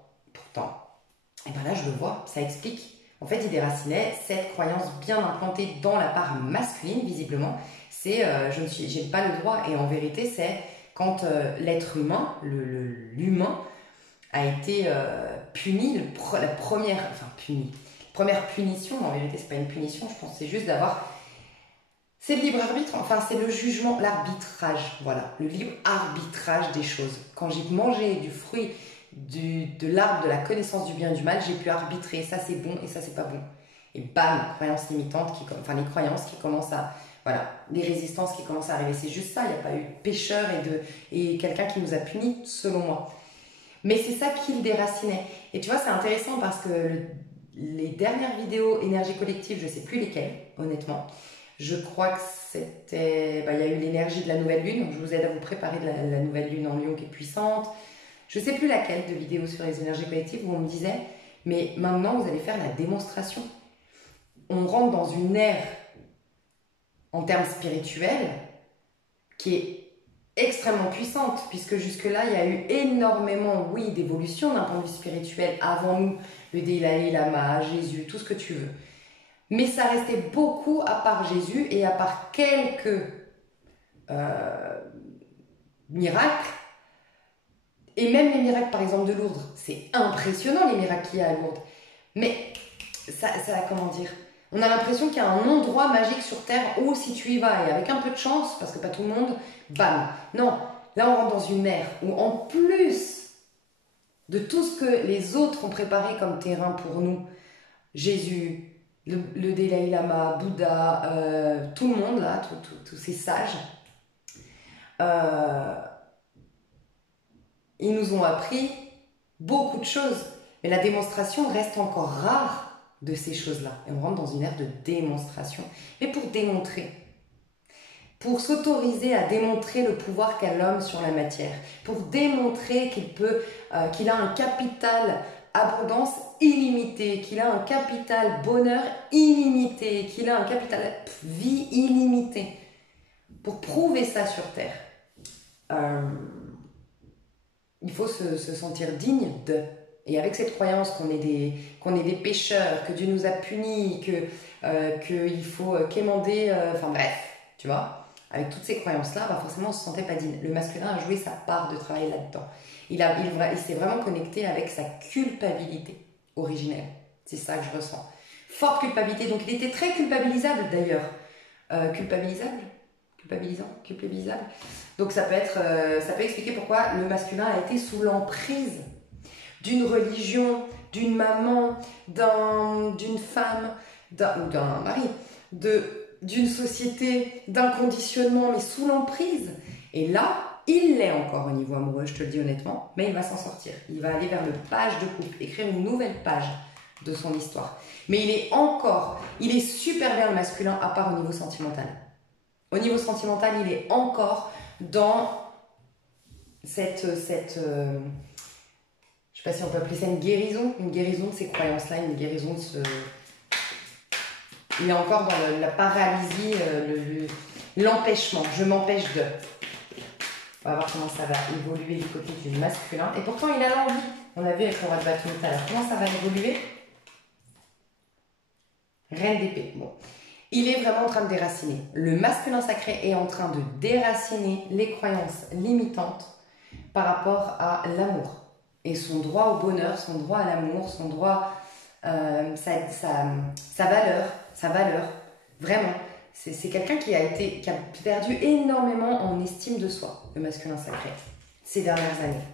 et ben là, je le vois, ça explique. En fait, il déracinait cette croyance bien implantée dans la part masculine, visiblement. C'est j'ai pas le droit. Et en vérité, c'est quand l'être humain, l'humain, a été puni, la première punition, en vérité, c'est pas une punition, je pense, c'est juste d'avoir. C'est le libre arbitre, enfin, c'est le jugement, l'arbitrage, voilà, le libre arbitrage des choses. Quand j'ai mangé du fruit de l'arbre de la connaissance du bien et du mal, j'ai pu arbitrer, ça c'est bon et ça c'est pas bon. Et bam, croyances limitantes, les croyances qui commencent à, voilà, les résistances qui commencent à arriver. C'est juste ça, il n'y a pas eu de pécheur et quelqu'un qui nous a punis, selon moi. Mais c'est ça qui le déracinait. Et tu vois, c'est intéressant parce que les dernières vidéos énergie collective, je ne sais plus lesquelles, honnêtement. Je crois que c'était... Bah, il y a eu l'énergie de la nouvelle lune, donc je vous aide à vous préparer de la nouvelle lune en lion qui est puissante. Je ne sais plus laquelle de vidéos sur les énergies collectives où on me disait, mais maintenant vous allez faire la démonstration. On rentre dans une ère, en termes spirituels, qui est extrêmement puissante, puisque jusque-là, il y a eu énormément, oui, d'évolution d'un point de vue spirituel avant nous, le Dalai Lama, Jésus, tout ce que tu veux. Mais ça restait beaucoup à part Jésus et à part quelques miracles, et même les miracles, par exemple, de Lourdes. C'est impressionnant, les miracles qu'il y a à Lourdes. Mais, ça comment dire, on a l'impression qu'il y a un endroit magique sur Terre où, si tu y vas, et avec un peu de chance, parce que pas tout le monde, bam. Non, là, on rentre dans une ère où, en plus de tout ce que les autres ont préparé comme terrain pour nous, Jésus, le Dalai Lama, Bouddha, tout le monde, là, tous ces sages, ils nous ont appris beaucoup de choses. Mais la démonstration reste encore rare de ces choses-là. Et on rentre dans une ère de démonstration. Mais pour démontrer, pour s'autoriser à démontrer le pouvoir qu'a l'homme sur la matière, pour démontrer qu'il a un capital abondance illimité, qu'il a un capital bonheur illimité, qu'il a un capital vie illimité. Pour prouver ça sur Terre, il faut se sentir digne de. Et avec cette croyance qu'on est des pécheurs, que Dieu nous a punis, qu'il faut quémander, enfin bref, tu vois, avec toutes ces croyances-là, bah forcément on se sentait pas digne. Le masculin a joué sa part de travail là-dedans. Il s'est vraiment connecté avec sa culpabilité originelle. C'est ça que je ressens. Forte culpabilité, donc il était très culpabilisable d'ailleurs. Culpabilisable. Donc ça peut expliquer pourquoi le masculin a été sous l'emprise d'une religion, d'une maman, d'une femme, ou d'un mari, d'une société, d'un conditionnement, mais sous l'emprise. Et là, il l'est encore au niveau amoureux, je te le dis honnêtement, mais il va s'en sortir. Il va aller vers le page de couple, écrire une nouvelle page de son histoire. Mais il est super bien le masculin, à part au niveau sentimental. Au niveau sentimental, il est encore dans cette je sais pas si on peut appeler ça une guérison de ces croyances-là, une guérison de ce... Il est encore dans la paralysie, l'empêchement, je m'empêche de... On va voir comment ça va évoluer du côté du masculin. Et pourtant, il a l'envie. On a vu avec le roi de bâton tout à l'heure. Comment ça va évoluer? Reine d'épée. Bon. Il est vraiment en train de déraciner. Le masculin sacré est en train de déraciner les croyances limitantes par rapport à l'amour. Et son droit au bonheur, son droit à l'amour, son droit... sa valeur. Vraiment. C'est quelqu'un qui a perdu énormément en estime de soi, le masculin sacré, ces dernières années.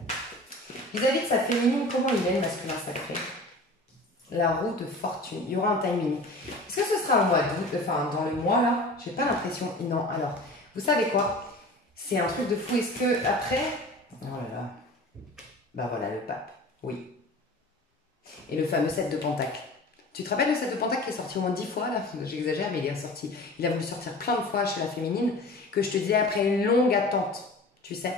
Vis-à-vis de sa féminine, comment il est le masculin sacré? La roue de fortune. Il y aura un timing. Est-ce que ce sera au mois d'août? Enfin, dans le mois là, j'ai pas l'impression. Non, alors, vous savez quoi? C'est un truc de fou. Est-ce que après... Oh là là. Bah voilà, le pape. Oui. Et le fameux 7 de Pentacle. Tu te rappelles le 7 de Pentacle qui est sorti au moins 10 fois là? J'exagère, mais il a voulu sortir plein de fois chez la féminine, que je te disais après une longue attente, tu sais.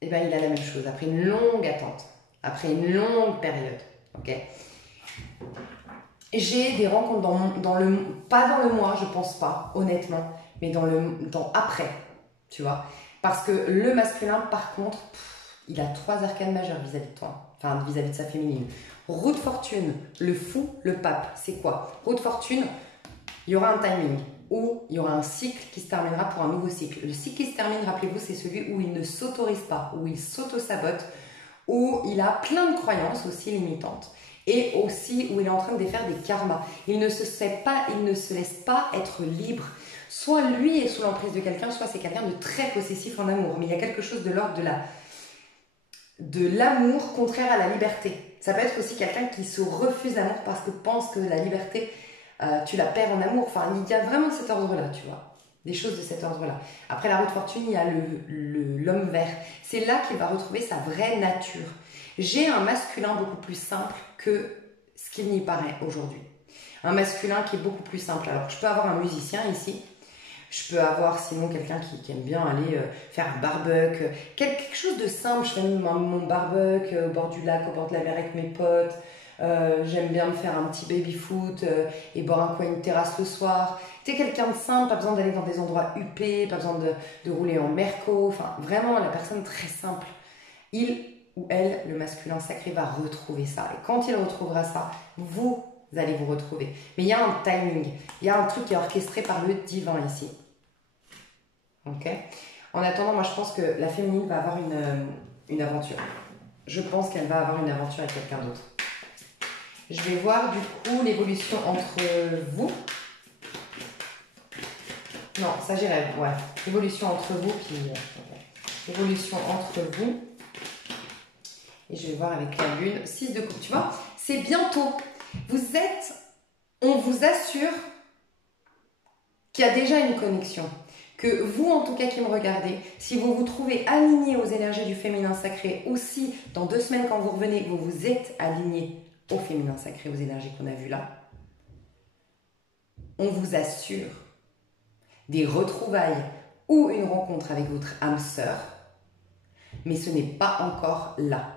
Et bien il a la même chose, après une longue attente, après une longue période, ok. J'ai des rencontres pas dans le mois, je pense pas, honnêtement, mais dans après, tu vois. Parce que le masculin, par contre, il a 3 arcanes majeures vis-à-vis de toi, enfin vis-à-vis de sa féminine. Roue de fortune, le fou, le pape, c'est quoi? Roue de fortune, il y aura un timing, où il y aura un cycle qui se terminera pour un nouveau cycle. Le cycle qui se termine, rappelez-vous, c'est celui où il ne s'autorise pas, où il s'auto-sabote, où il a plein de croyances aussi limitantes, et aussi où il est en train de défaire des karmas. Il ne se laisse pas être libre. Soit lui est sous l'emprise de quelqu'un, soit c'est quelqu'un de très possessif en amour. Mais il y a quelque chose de l'ordre de l'amour contraire à la liberté. Ça peut être aussi quelqu'un qui se refuse l'amour parce que pense que la liberté, tu la perds en amour. Enfin, il y a vraiment cet ordre-là, tu vois. Des choses de cet ordre-là. Après la roue de fortune, il y a l'homme vert. C'est là qu'il va retrouver sa vraie nature. J'ai un masculin beaucoup plus simple que ce qu'il n'y paraît aujourd'hui. Un masculin qui est beaucoup plus simple. Alors, je peux avoir un musicien ici. Je peux avoir sinon quelqu'un qui aime bien aller faire un barbecue. Quelque chose de simple. Je fais mon barbecue au bord du lac, au bord de la mer avec mes potes. J'aime bien me faire un petit baby-foot et boire un coin de terrasse le soir. Tu es quelqu'un de simple, pas besoin d'aller dans des endroits huppés, pas besoin de rouler en merco. Enfin, vraiment, la personne très simple. Il ou elle, le masculin sacré, va retrouver ça. Et quand il retrouvera ça, vous allez vous retrouver. Mais il y a un timing. Il y a un truc qui est orchestré par le divin ici. Ok. En attendant, moi, je pense que la féminine va avoir une aventure. Je pense qu'elle va avoir une aventure avec quelqu'un d'autre. Je vais voir du coup l'évolution entre vous. Non, ça j'irai. Ouais. Évolution entre vous, puis évolution entre vous. Et je vais voir avec la lune. 6 de coupe. Tu vois, c'est bientôt. On vous assure qu'il y a déjà une connexion. Que vous, en tout cas qui me regardez, si vous vous trouvez aligné aux énergies du féminin sacré, aussi dans 2 semaines quand vous revenez, vous vous êtes aligné au féminin sacré, aux énergies qu'on a vues là, on vous assure des retrouvailles ou une rencontre avec votre âme sœur, mais ce n'est pas encore là.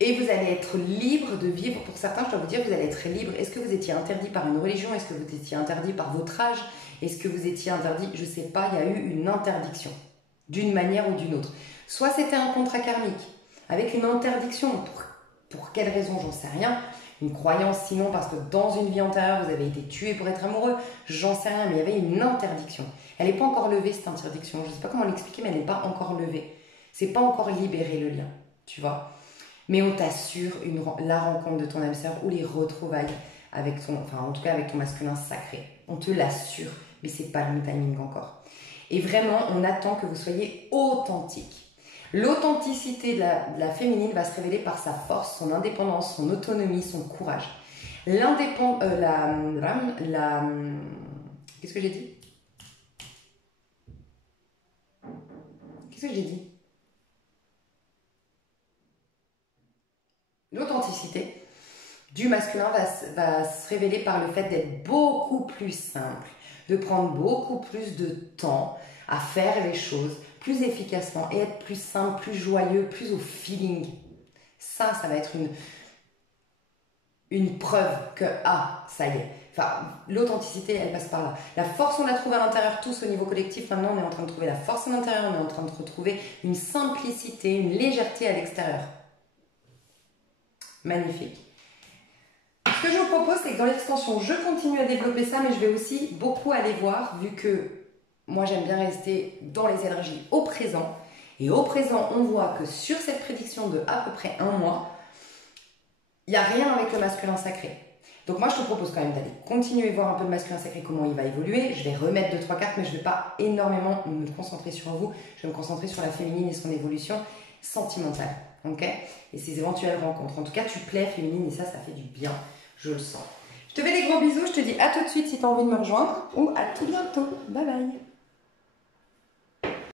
Et vous allez être libre de vivre, pour certains, je dois vous dire, vous allez être libre. Est-ce que vous étiez interdit par une religion? Est-ce que vous étiez interdit par votre âge? Est-ce que vous étiez interdit? Je ne sais pas, il y a eu une interdiction, d'une manière ou d'une autre. Soit c'était un contrat karmique, avec une interdiction, pour quelle raison, j'en sais rien, une croyance sinon parce que dans une vie antérieure, vous avez été tué pour être amoureux, j'en sais rien, mais il y avait une interdiction. Elle n'est pas encore levée cette interdiction, je ne sais pas comment l'expliquer, mais elle n'est pas encore levée. C'est pas encore libéré le lien, tu vois. Mais on t'assure la rencontre de ton âme sœur ou les retrouvailles avec ton, enfin en tout cas avec ton masculin sacré. On te l'assure, mais c'est pas le timing encore. Et vraiment, on attend que vous soyez authentique. L'authenticité de la féminine va se révéler par sa force, son indépendance, son autonomie, son courage. Qu'est-ce que j'ai dit? Qu'est-ce que j'ai dit? L'authenticité du masculin va se révéler par le fait d'être beaucoup plus simple, de prendre beaucoup plus de temps à faire les choses plus efficacement et être plus simple, plus joyeux, plus au feeling. Ça va être une preuve que, ah, ça y est. Enfin, l'authenticité, elle passe par là. La force, on l'a trouvée à l'intérieur, tous au niveau collectif. Maintenant, on est en train de trouver la force à l'intérieur, on est en train de retrouver une simplicité, une légèreté à l'extérieur. Magnifique. Ce que je vous propose, c'est que dans l'extension, je continue à développer ça, mais je vais aussi beaucoup aller voir, vu que moi, j'aime bien rester dans les énergies au présent. Et au présent, on voit que sur cette prédiction de à peu près 1 mois, il n'y a rien avec le masculin sacré. Donc moi, je te propose quand même d'aller continuer à voir un peu le masculin sacré, comment il va évoluer. Je vais remettre 2-3 cartes, mais je ne vais pas énormément me concentrer sur vous. Je vais me concentrer sur la féminine et son évolution sentimentale. Ok? Et ses éventuelles rencontres. En tout cas, tu plais féminine et ça fait du bien. Je le sens. Je te fais des gros bisous. Je te dis à tout de suite si tu as envie de me rejoindre ou à tout bientôt. Bye bye.